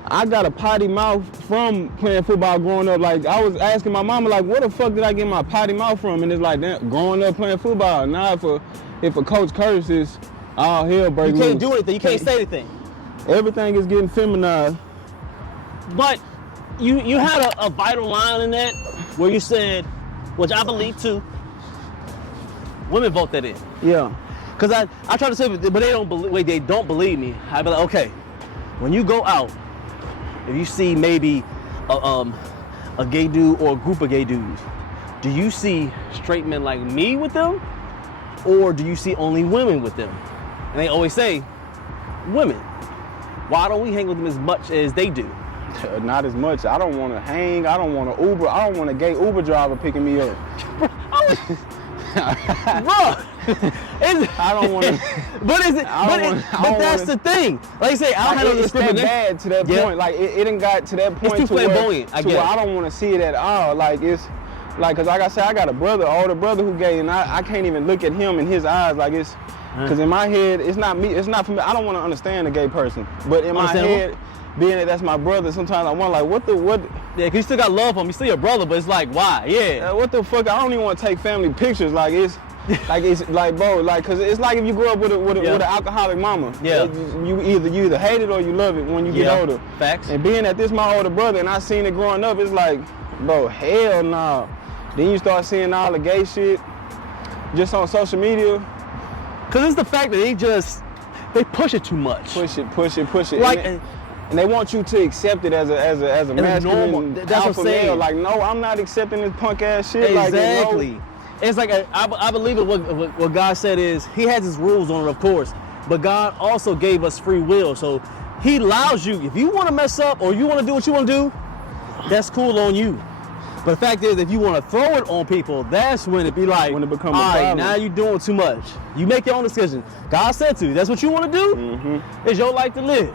I got a potty mouth from playing football growing up. Like I was asking my mama, like, where the fuck did I get my potty mouth from? And it's like, damn, growing up playing football. Now if a coach curses, all hell break loose. You can't do anything. You can't say anything. Everything is getting feminized. But you had a vital line in that where you said, which I believe too, women vote that in. Yeah. Cause I try to say, but they don't believe me. I be like, okay, when you go out, if you see maybe a gay dude or a group of gay dudes, do you see straight men like me with them, or do you see only women with them? And they always say, women. Why don't we hang with them as much as they do? Not as much. I don't want to hang. I don't want to Uber. I don't want a gay Uber driver picking me up. Bro, I don't want to. But that's the thing. Like I say, I don't have no it's that bad to that point. Like it done got to that point it's too flamboyant. I don't want to see it at all. Like it's like, cause like I said, I got a brother, older brother who gay, and I can't even look at him in his eyes. Like it's, cause in my head, it's not me. It's not for me. I don't want to understand a gay person. But in my head, being that that's my brother, sometimes I wonder like, what? Yeah, cause you still got love for him. He's still your brother, but it's like, why? Yeah. What the fuck? I don't even want to take family pictures. Like it's like bro, like, cause it's like if you grew up with an alcoholic mama. Yeah. You either hate it or you love it when you get older. Facts. And being that this my older brother and I seen it growing up, it's like, bro, hell no. Then you start seeing all the gay shit just on social media. Cause it's the fact that they push it too much. Push it. Like, and they want you to accept it as a masculine alpha male. Like, no, I'm not accepting this punk ass shit. Exactly. Like, no. It's like I believe it. What God said is He has His rules on it, of course, but God also gave us free will. So He allows you, if you want to mess up or you want to do what you want to do, that's cool on you. But the fact is, if you want to throw it on people, that's when it be like, when it becomes all a problem. right, now you're doing too much. You make your own decision. God said to you, that's what you want to do. It's your life to live.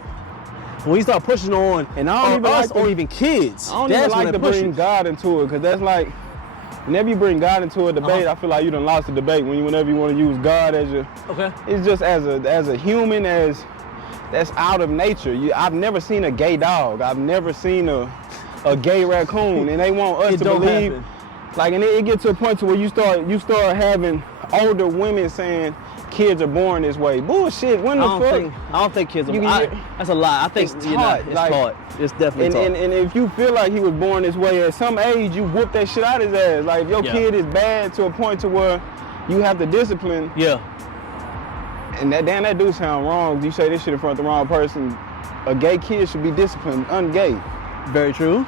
When you start pushing on, and I don't even us like or even kids, I don't even like to bring God into it, because that's like, whenever you bring God into a debate, I feel like you done lost the debate. Whenever you want to use God as your, it's just as a human, that's out of nature. I've never seen a gay dog. I've never seen a gay raccoon, and they want us to believe. Happen. Like, and it gets to a point to where you start having older women saying kids are born this way. Bullshit. When the fuck? I don't think kids are born. That's a lie. I think it's taught. It's taught. It's definitely taught. And if you feel like he was born this way, at some age you whoop that shit out his ass. Like, if your kid is bad to a point to where you have to discipline. Yeah. And that do sound wrong. You say this shit in front of the wrong person. A gay kid should be disciplined, ungay. Very true.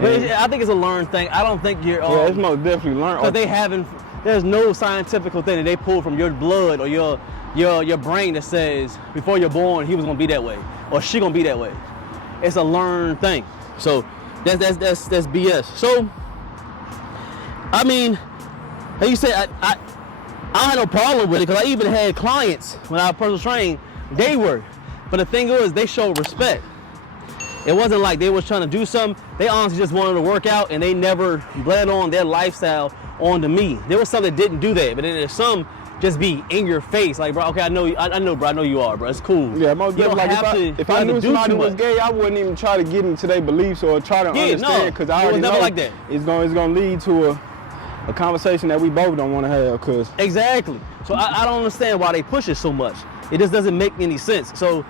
But I think it's a learned thing. I don't think you're. Yeah, it's most definitely learned. Because there's no scientific thing that they pull from your blood or your brain that says before you're born he was gonna be that way or she gonna be that way. It's a learned thing. So that's BS. So I mean, like you said, I had no problem with it because I even had clients when I personal trained, they were. But the thing was, they showed respect. It wasn't like they was trying to do something. They honestly just wanted to work out, and they never bled on their lifestyle onto me. There was some that didn't do that, but then there's some just be in your face, like, bro, okay, I know, bro, I know you are, bro. It's cool. Yeah, most definitely. Like, if I knew somebody was gay, I wouldn't even try to get into their beliefs or try to understand, because I already know like that. It's gonna lead to a conversation that we both don't want to have. Cause exactly. So I don't understand why they push it so much. It just doesn't make any sense. So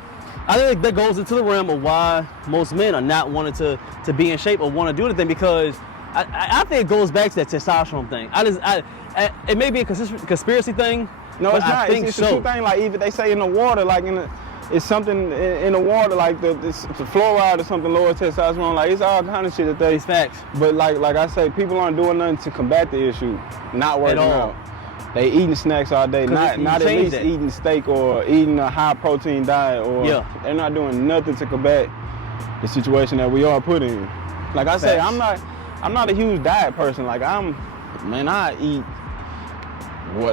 I think that goes into the realm of why most men are not wanting to be in shape or want to do anything, because I think it goes back to that testosterone thing. It may be a conspiracy thing. No, it's not. It's a true thing. Like, even they say in the water, like it's something in the water, like the fluoride or something, lower testosterone. Like, it's all kind of shit that they. It's facts. But like I say, people aren't doing nothing to combat the issue. Not working out. They eating snacks all day, not at least eating steak or eating a high protein diet, or they're not doing nothing to combat the situation that we are put in. Like I say, I'm not a huge diet person. Like I eat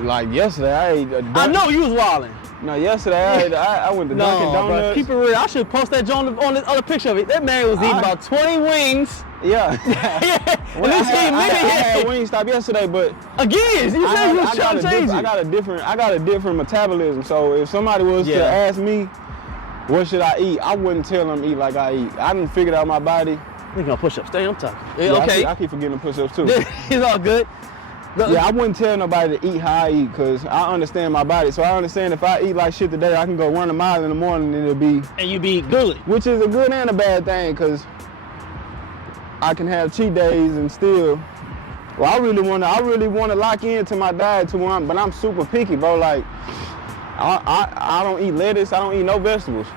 like yesterday I ate I know you was wilding. No, yesterday I went to Dunkin' Donuts. Bro, keep it real. I should post that on the other picture of it. That man was eating about 20 wings. Yeah. Well, I had Wingstop yesterday, but again, you said you was trying to change it. I got a different metabolism. So if somebody was to ask me what should I eat, I wouldn't tell them eat like I eat. I done figured out my body. You're gonna push up. Stay on top. Yeah, okay. I keep forgetting to push ups too. It's all good. Yeah, I wouldn't tell nobody to eat how I eat, because I understand my body. So I understand if I eat like shit today, I can go run a mile in the morning and it'll be... And you be good. Which is a good and a bad thing, because I can have cheat days and still. Well, I really want to lock into my diet but I'm super picky, bro. Like, I don't eat lettuce. I don't eat no vegetables.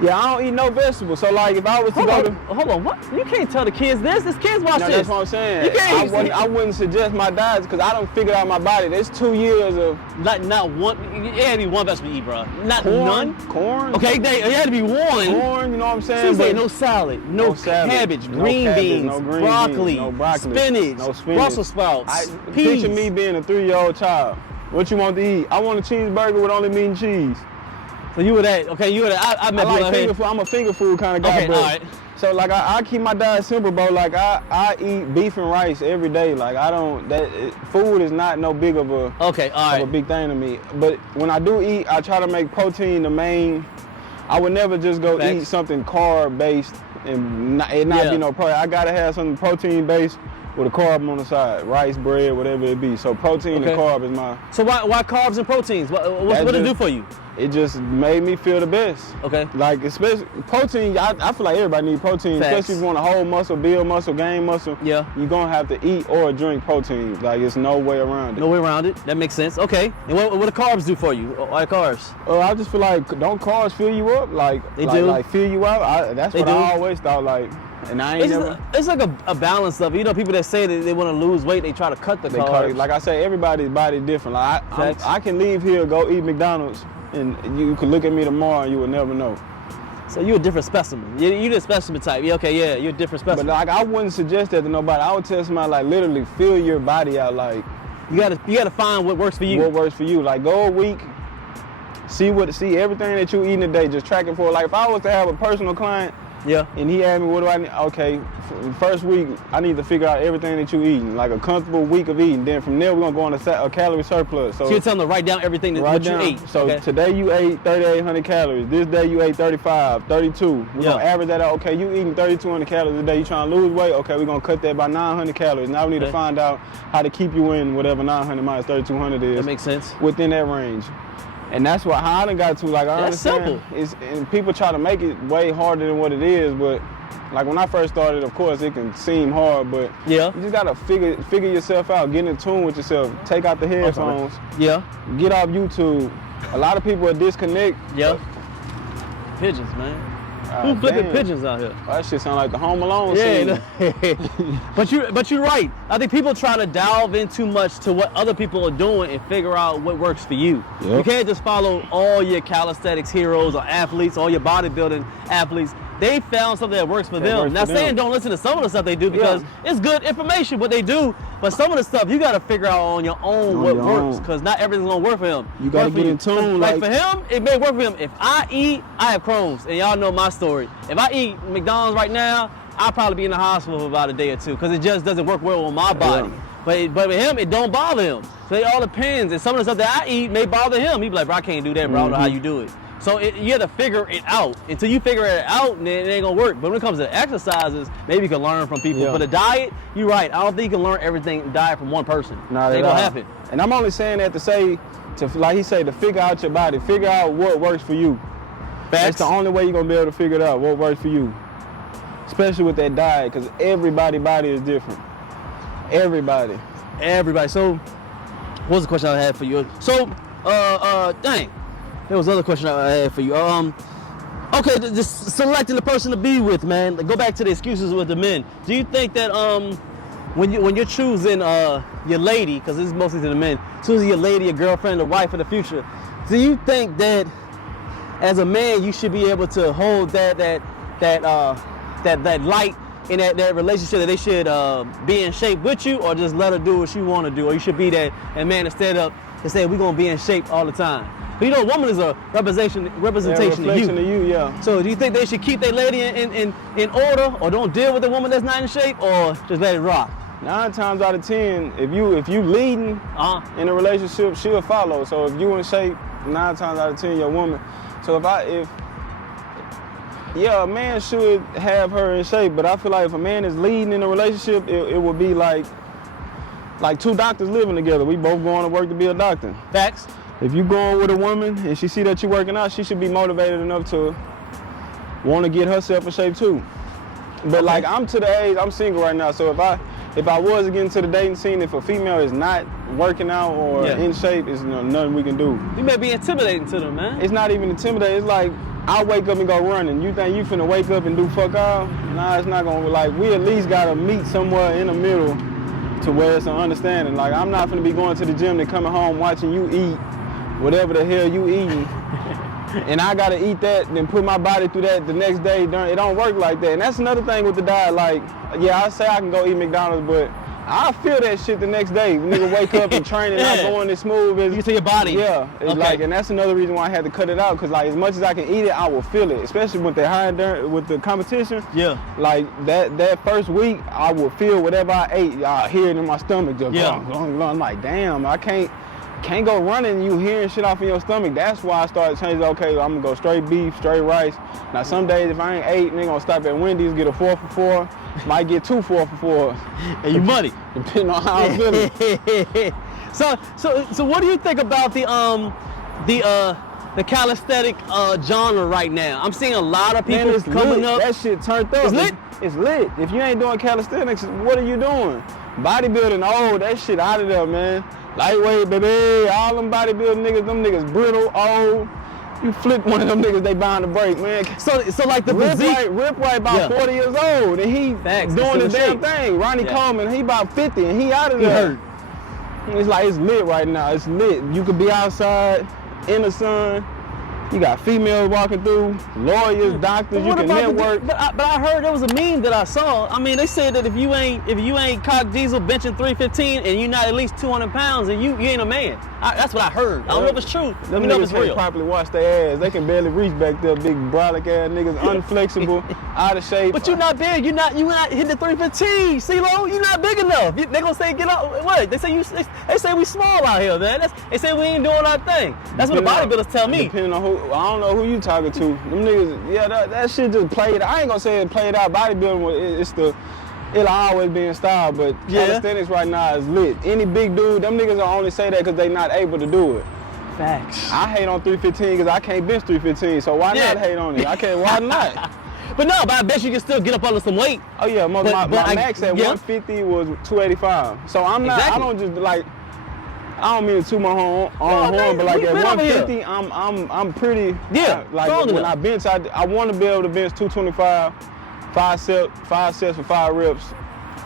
Yeah, I don't eat no vegetables. So like, if I was to hold on, what? You can't tell the kids this. This kids watch this. That's what I'm saying. You can't. I wouldn't suggest my diets because I don't figure out my body. There's 2 years of not one. It had to be one vegetable you eat, bro. Not corn, none. Corn. Okay, it had to be one. Corn. You know what I'm saying? So no salad, no cabbage, green beans, broccoli, spinach, Brussels sprouts, peas. Picture me being a 3-year-old child. What you want to eat? I want a cheeseburger with only meat and cheese. So you were that, okay, I like finger food. I'm a finger food kind of guy, bro. All right. So like I keep my diet simple, bro. Like I eat beef and rice every day. Like food is not no big of a big thing to me. But when I do eat, I try to make protein the main. I would never just go eat something carb based and not be no protein. I gotta have something protein based with a carb on the side, rice, bread, whatever it be. So protein and carb is my. So why carbs and proteins? What did it do for you? It just made me feel the best. Okay. Like, especially protein, I feel like everybody needs protein. Facts. Especially if you want to hold muscle, build muscle, gain muscle. Yeah. You're going to have to eat or drink protein. Like, it's no way around it. No way around it. That makes sense. Okay. And what do carbs do for you? Why carbs? I just feel like, don't carbs fill you up? Like, they do. Like, fill you out? That's what I always thought, like. And I ain't never. It's like a balance of it. You know, people that say that they want to lose weight, they try to cut the carbs. Like I say, everybody's body different. Like I can leave here, go eat McDonald's, and you could look at me tomorrow and you would never know. So you're a different specimen. You're the specimen type. Yeah, okay, yeah, you're a different specimen. But like I wouldn't suggest that to nobody. I would tell somebody like literally fill your body out. Like you gotta find what works for you. What works for you. Like go a week, see everything that you eat in a day. Just track it for. Like if I was to have a personal client. Yeah. And he asked me, what do I need? Okay, first week, I need to figure out everything that you eating, like a comfortable week of eating. Then from there, we're going to go on a calorie surplus. So you're telling them to write down everything that you ate. So today you ate 3,800 calories. This day you ate 35, 32. We're going to average that out. Okay, you eating 3,200 calories a day. You trying to lose weight? Okay, we're going to cut that by 900 calories. Now we need to find out how to keep you in whatever 900 minus 3,200 is. That makes sense. Within that range. And that's how I done got to. Like, I understand. Simple. And people try to make it way harder than what it is, but like when I first started, of course, it can seem hard, but you just gotta figure yourself out, get in tune with yourself, take out the headphones, get off YouTube. A lot of people are disconnect. Pigeons, man. Who flipping pigeons out here? Oh, that shit sound like the Home Alone scene. But you're right. I think people try to delve in too much to what other people are doing and figure out what works for you. You can't just follow all your calisthenics heroes or athletes, all your bodybuilding athletes. They found something that works for them. Now, saying don't listen to some of the stuff they do because it's good information what they do, but some of the stuff you got to figure out on your own what works because not everything's gonna work for him. You got to get in tune. Like for him, it may work for him. If I eat, I have Crohn's, and y'all know my story. If I eat McDonald's right now, I'll probably be in the hospital for about a day or two because it just doesn't work well on my body. But with him, it don't bother him. So it all depends. And some of the stuff that I eat may bother him. He be like, bro, I can't do that, bro. I don't know how you do it. So you have to figure it out. Until you figure it out, then it ain't gonna work. But when it comes to exercises, maybe you can learn from people. But the diet, you're right. I don't think you can learn everything diet from one person. Not it ain't gonna happen. And I'm only saying that to say, like he said, to figure out your body, figure out what works for you. That's the only way you're gonna be able to figure it out, what works for you. Especially with that diet, because everybody's body is different. Everybody. So, what was the question I had for you? So, dang. There was another question I had for you. Okay, just selecting the person to be with, man. Go back to the excuses with the men. Do you think that when you're choosing your lady, because this is mostly to the men, choosing your lady, your girlfriend, or wife for the future, do you think that as a man you should be able to hold that light in that relationship, that they should be in shape with you, or just let her do what she want to do, or you should be that man to stand up and say we're gonna be in shape all the time? But you know, a woman is a representation of you. So do you think they should keep their lady in order, or don't deal with a woman that's not in shape, or just let it rock? 9 times out of 10, if you leading in a relationship, she'll follow. So if you in shape, 9 times out of 10, your woman. So a man should have her in shape, but I feel like if a man is leading in a relationship, it would be like 2 doctors living together. We both going to work to be a doctor. Facts. If you going with a woman and she see that you're working out, she should be motivated enough to want to get herself in shape too. But like I'm to the age, I'm single right now. So if I was to get into the dating scene, if a female is not working out or in shape, it's nothing we can do. You may be intimidating to them, man. It's not even intimidating. It's like I wake up and go running. You think you finna wake up and do fuck all? Nah, it's not gonna. Like we at least gotta meet somewhere in the middle to where it's an understanding. Like I'm not finna be going to the gym and coming home watching you eat whatever the hell you eating. And I gotta eat that, then put my body through that the next day. It don't work like that. And that's another thing with the diet. Like, yeah, I say I can go eat McDonald's, but I feel that shit the next day. Nigga wake up and train and not going as smooth as you see your body. Yeah, it's like, and that's another reason why I had to cut it out. Cause like as much as I can eat it, I will feel it. Especially with the with the competition. Yeah. Like that first week, I will feel whatever I ate. I hear it in my stomach just I'm like, damn, I can't go running, you hearing shit off in your stomach. That's why I started changing. Okay, I'm gonna go straight beef, straight rice. Now some days if I ain't ate, nigga gonna stop at Wendy's, get a 4 for 4. Might get 2 4 for 4. And you money. Depending on how I'm feeling. So what do you think about the calisthenic genre right now? I'm seeing a lot of people coming up. That shit turned up. It's lit? It's lit. If you ain't doing calisthenics, what are you doing? Bodybuilding, that shit out of there, man. Lightweight, baby, all them bodybuilding niggas, them niggas brittle, old. You flip one of them niggas, they bound to break, man. So like the physique. Rip Right about 40 years old, and he doing the damn thing. Ronnie Coleman, he about 50, and he out of there. Hurt. It's like, it's lit right now, it's lit. You could be outside, in the sun. You got females walking through, lawyers, doctors, you can network. But I heard there was a meme that I saw. I mean, they said that if you ain't cock diesel benching 315 and you're not at least 200 pounds, then you ain't a man. That's what I heard. I don't know if it's true. Let me know if it's real. Can't properly wash their ass. They can barely reach back there, big brolic ass niggas, unflexible, out of shape. But you're not big. You're not hitting the 315. CeeLo, you're not big enough. They gonna say get up. What? They say we small out here, man. They say we ain't doing our thing. That's what the bodybuilders tell me. Depending on who. I don't know who you talking to. Them niggas, that shit just played. I ain't gonna say it played out. Bodybuilding, it'll always be in style, but calisthenics right now is lit. Any big dude, them niggas will only say that because they not able to do it. Facts. I hate on 315 because I can't bench 315, so why not hate on it? Why not? But I bet you can still get up under some weight. Oh yeah, my max at 150 was 285. So I'm not, I don't just like, I don't mean to toot my horn, but like at 150, I'm pretty. Yeah. Like when I bench, I want to be able to bench 225, 5 sets for 5 reps.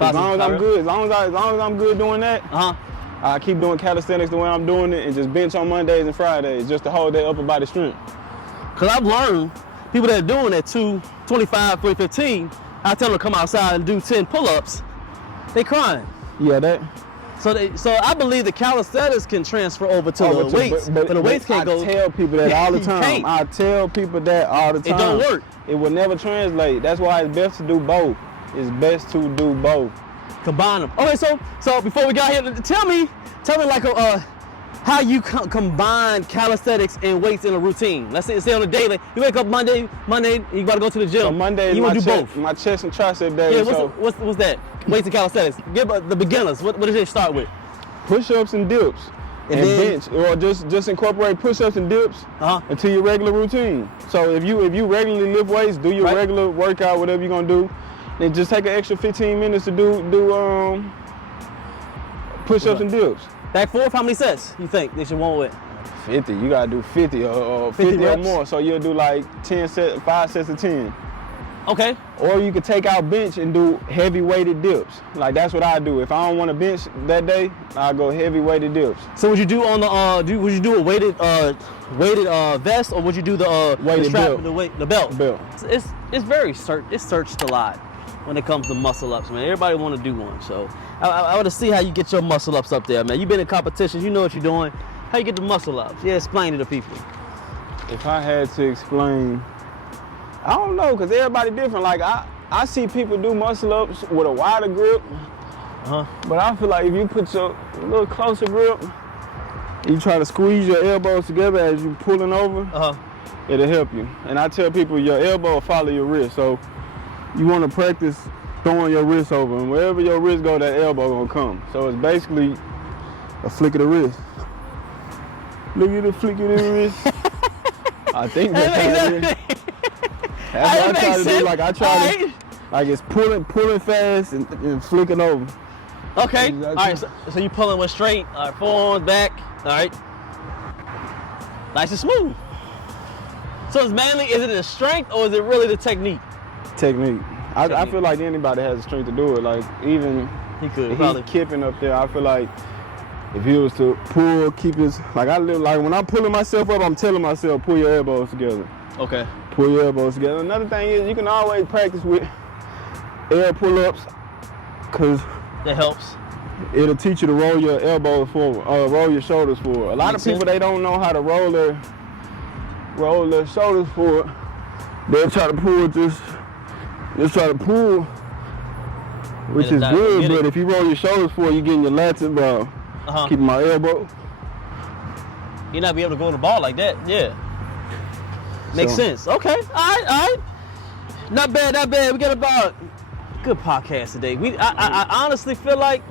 As long as I'm good, as long as I'm good doing that, I keep doing calisthenics the way I'm doing it and just bench on Mondays and Fridays just to hold that upper body strength. Cause I've learned people that are doing that 225, 315, I tell them to come outside and do 10 pull-ups, they crying. Yeah, So I believe the calisthenics can transfer over to the weights, but the weights can't go. I tell people that all the time. I tell people that all the time. It don't work. It will never translate. That's why it's best to do both. It's best to do both. Combine them. Okay, so before we got here, tell me like how you combine calisthenics and weights in a routine. Let's say on a daily. You wake up Monday, you about to go to the gym. So Monday, you want to do both. My chest and tricep day. Yeah, what's that? Weights and calisthenics. Give the beginners. What does they start with? Push-ups and dips. And bench, or just incorporate push-ups and dips into your regular routine. So if you regularly lift weights, do your regular workout, whatever you're gonna do, then just take an extra 15 minutes to do push-ups and dips. Back forth, how many sets you think they should want with? 50. You gotta do 50 or 50 or more. So you'll do like 5 sets of 10. Okay. Or you could take out bench and do heavy weighted dips. Like that's what I do. If I don't want to bench that day, I go heavy weighted dips. So would you do on the would you do a weighted vest, or would you do the weighted strap, belt? The belt. Belt. It's very it's searched a lot when it comes to muscle ups, man. Everybody want to do one. So I want to see how you get your muscle ups up there, man. You've been in competitions, you know what you're doing. How you get the muscle ups? Yeah, explain it to people. If I had to explain, I don't know, because everybody different. Like I see people do muscle ups with a wider grip, but I feel like if you put your little closer grip, you try to squeeze your elbows together as you pulling over, it'll help you. And I tell people your elbow will follow your wrist, so you want to practice throwing your wrist over, and wherever your wrist go, that elbow gonna come. So it's basically a flick of the wrist. Look at the flick of the wrist. I think that's how it is. That's what I try to do. Like I Like it's pulling fast and flicking over. Okay. Exactly. All right. So you pulling with straight. All right. Forearms back. All right. Nice and smooth. So it's mainly, is it the strength or is it really the technique? Technique. I feel like anybody has the strength to do it. Like even He could if probably. he's kipping up there, I feel like if he was to pull, keep his, like when I'm pulling myself up, I'm telling myself, pull your elbows together. Okay. Pull your elbows together. Another thing is you can always practice with air pull-ups, cause That helps. it'll teach you to roll your elbows forward, roll your shoulders forward. A lot of people, they don't know how to roll their shoulders forward. They'll try to pull just try to pull, which is good, but if you roll your shoulders forward, you're getting your lats involved. Keeping my elbow. You're not be able to go to the ball like that. Yeah. Makes sense. Okay. All right. Not bad. We got about good podcast today. I honestly feel like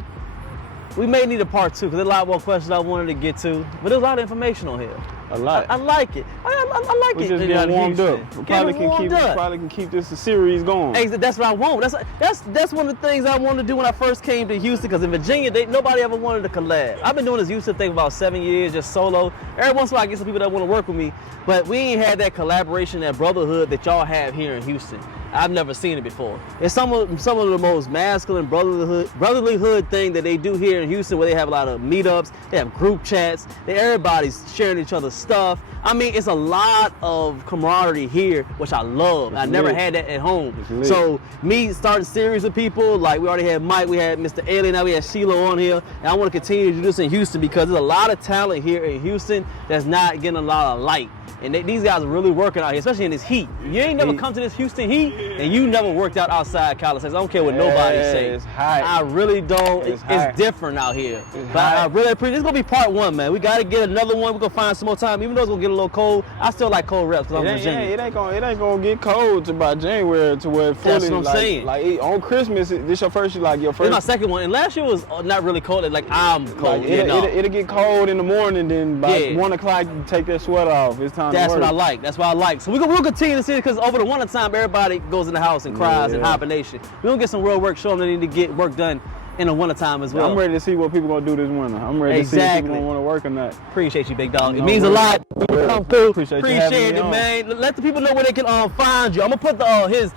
we may need a part 2 because there's a lot more questions I wanted to get to, but there's a lot of information on here. A lot. I like it. I like We it. just getting warmed up. We probably Probably can keep this series going. That's what I want. That's one of the things I wanted to do when I first came to Houston, because in Virginia, nobody ever wanted to collab. I've been doing this Houston thing for about 7 years, just solo. Every once in a while I get some people that want to work with me, but we ain't had that collaboration, that brotherhood that y'all have here in Houston. I've never seen it before. It's some of the most masculine brotherlyhood thing that they do here in Houston, where they have a lot of meetups, they have group chats, everybody's sharing each other's stuff. I mean, it's a lot of camaraderie here, which I love. I never had that at home. So me starting series with people, like we already had Mike, we had Mr. Alien, now we had Sheila on here, and I want to continue to do this in Houston because there's a lot of talent here in Houston that's not getting a lot of light. And these guys are really working out here, especially in this heat. You ain't never come to this Houston heat, and you never worked out outside Calisthenics. I don't care what nobody says. It's hot. I really don't. It's different out here. But I really appreciate. This is gonna be part 1, man. We gotta get another one. We're gonna find some more time. Even though it's gonna get a little cold, I still like cold reps because I'm Virginia. It ain't gonna get cold to by January to where fully. That's what I'm saying. Like on Christmas, this your first. This is my second one, and last year was not really cold. Like I'm cold. Like, it'll get cold in the morning, then by 1 o'clock you take that sweater off. It's time to work. That's what I like. That's what I like. So we'll continue to see it, because over the winter time, everybody goes in the house and cries and hibernation. We're going to get some real work, show them they need to get work done in the winter time as well. I'm ready to see what people going to do this winter. I'm ready to see if people going to want to work or not. Appreciate you, big dog. It means a lot. Come through. Appreciate it, man. Let the people know where they can find you. I'm going to put his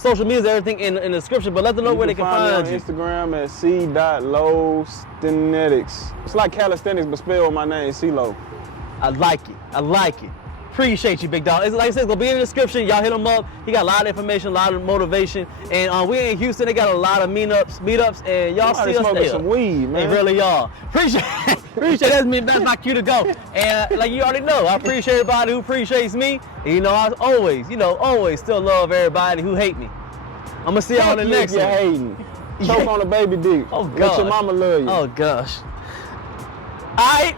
social media and everything in the description, but let them know where they can find you. On Instagram at c.lowstenetics. It's like calisthenics, but spell my name, C-Low. I like it. Appreciate you, big dog. It's, like I said, it's gonna be in the description. Y'all hit him up. He got a lot of information, a lot of motivation. And we in Houston, they got a lot of meetups, and y'all see us there. Some weed, man. They really are. Appreciate that's me. That's my cue to go. And like you already know, I appreciate everybody who appreciates me. And I always still love everybody who hate me. I'm gonna see y'all on the next one. Hating. Choke on a baby dick. Oh gosh. Let your mama love you. Oh gosh. All right.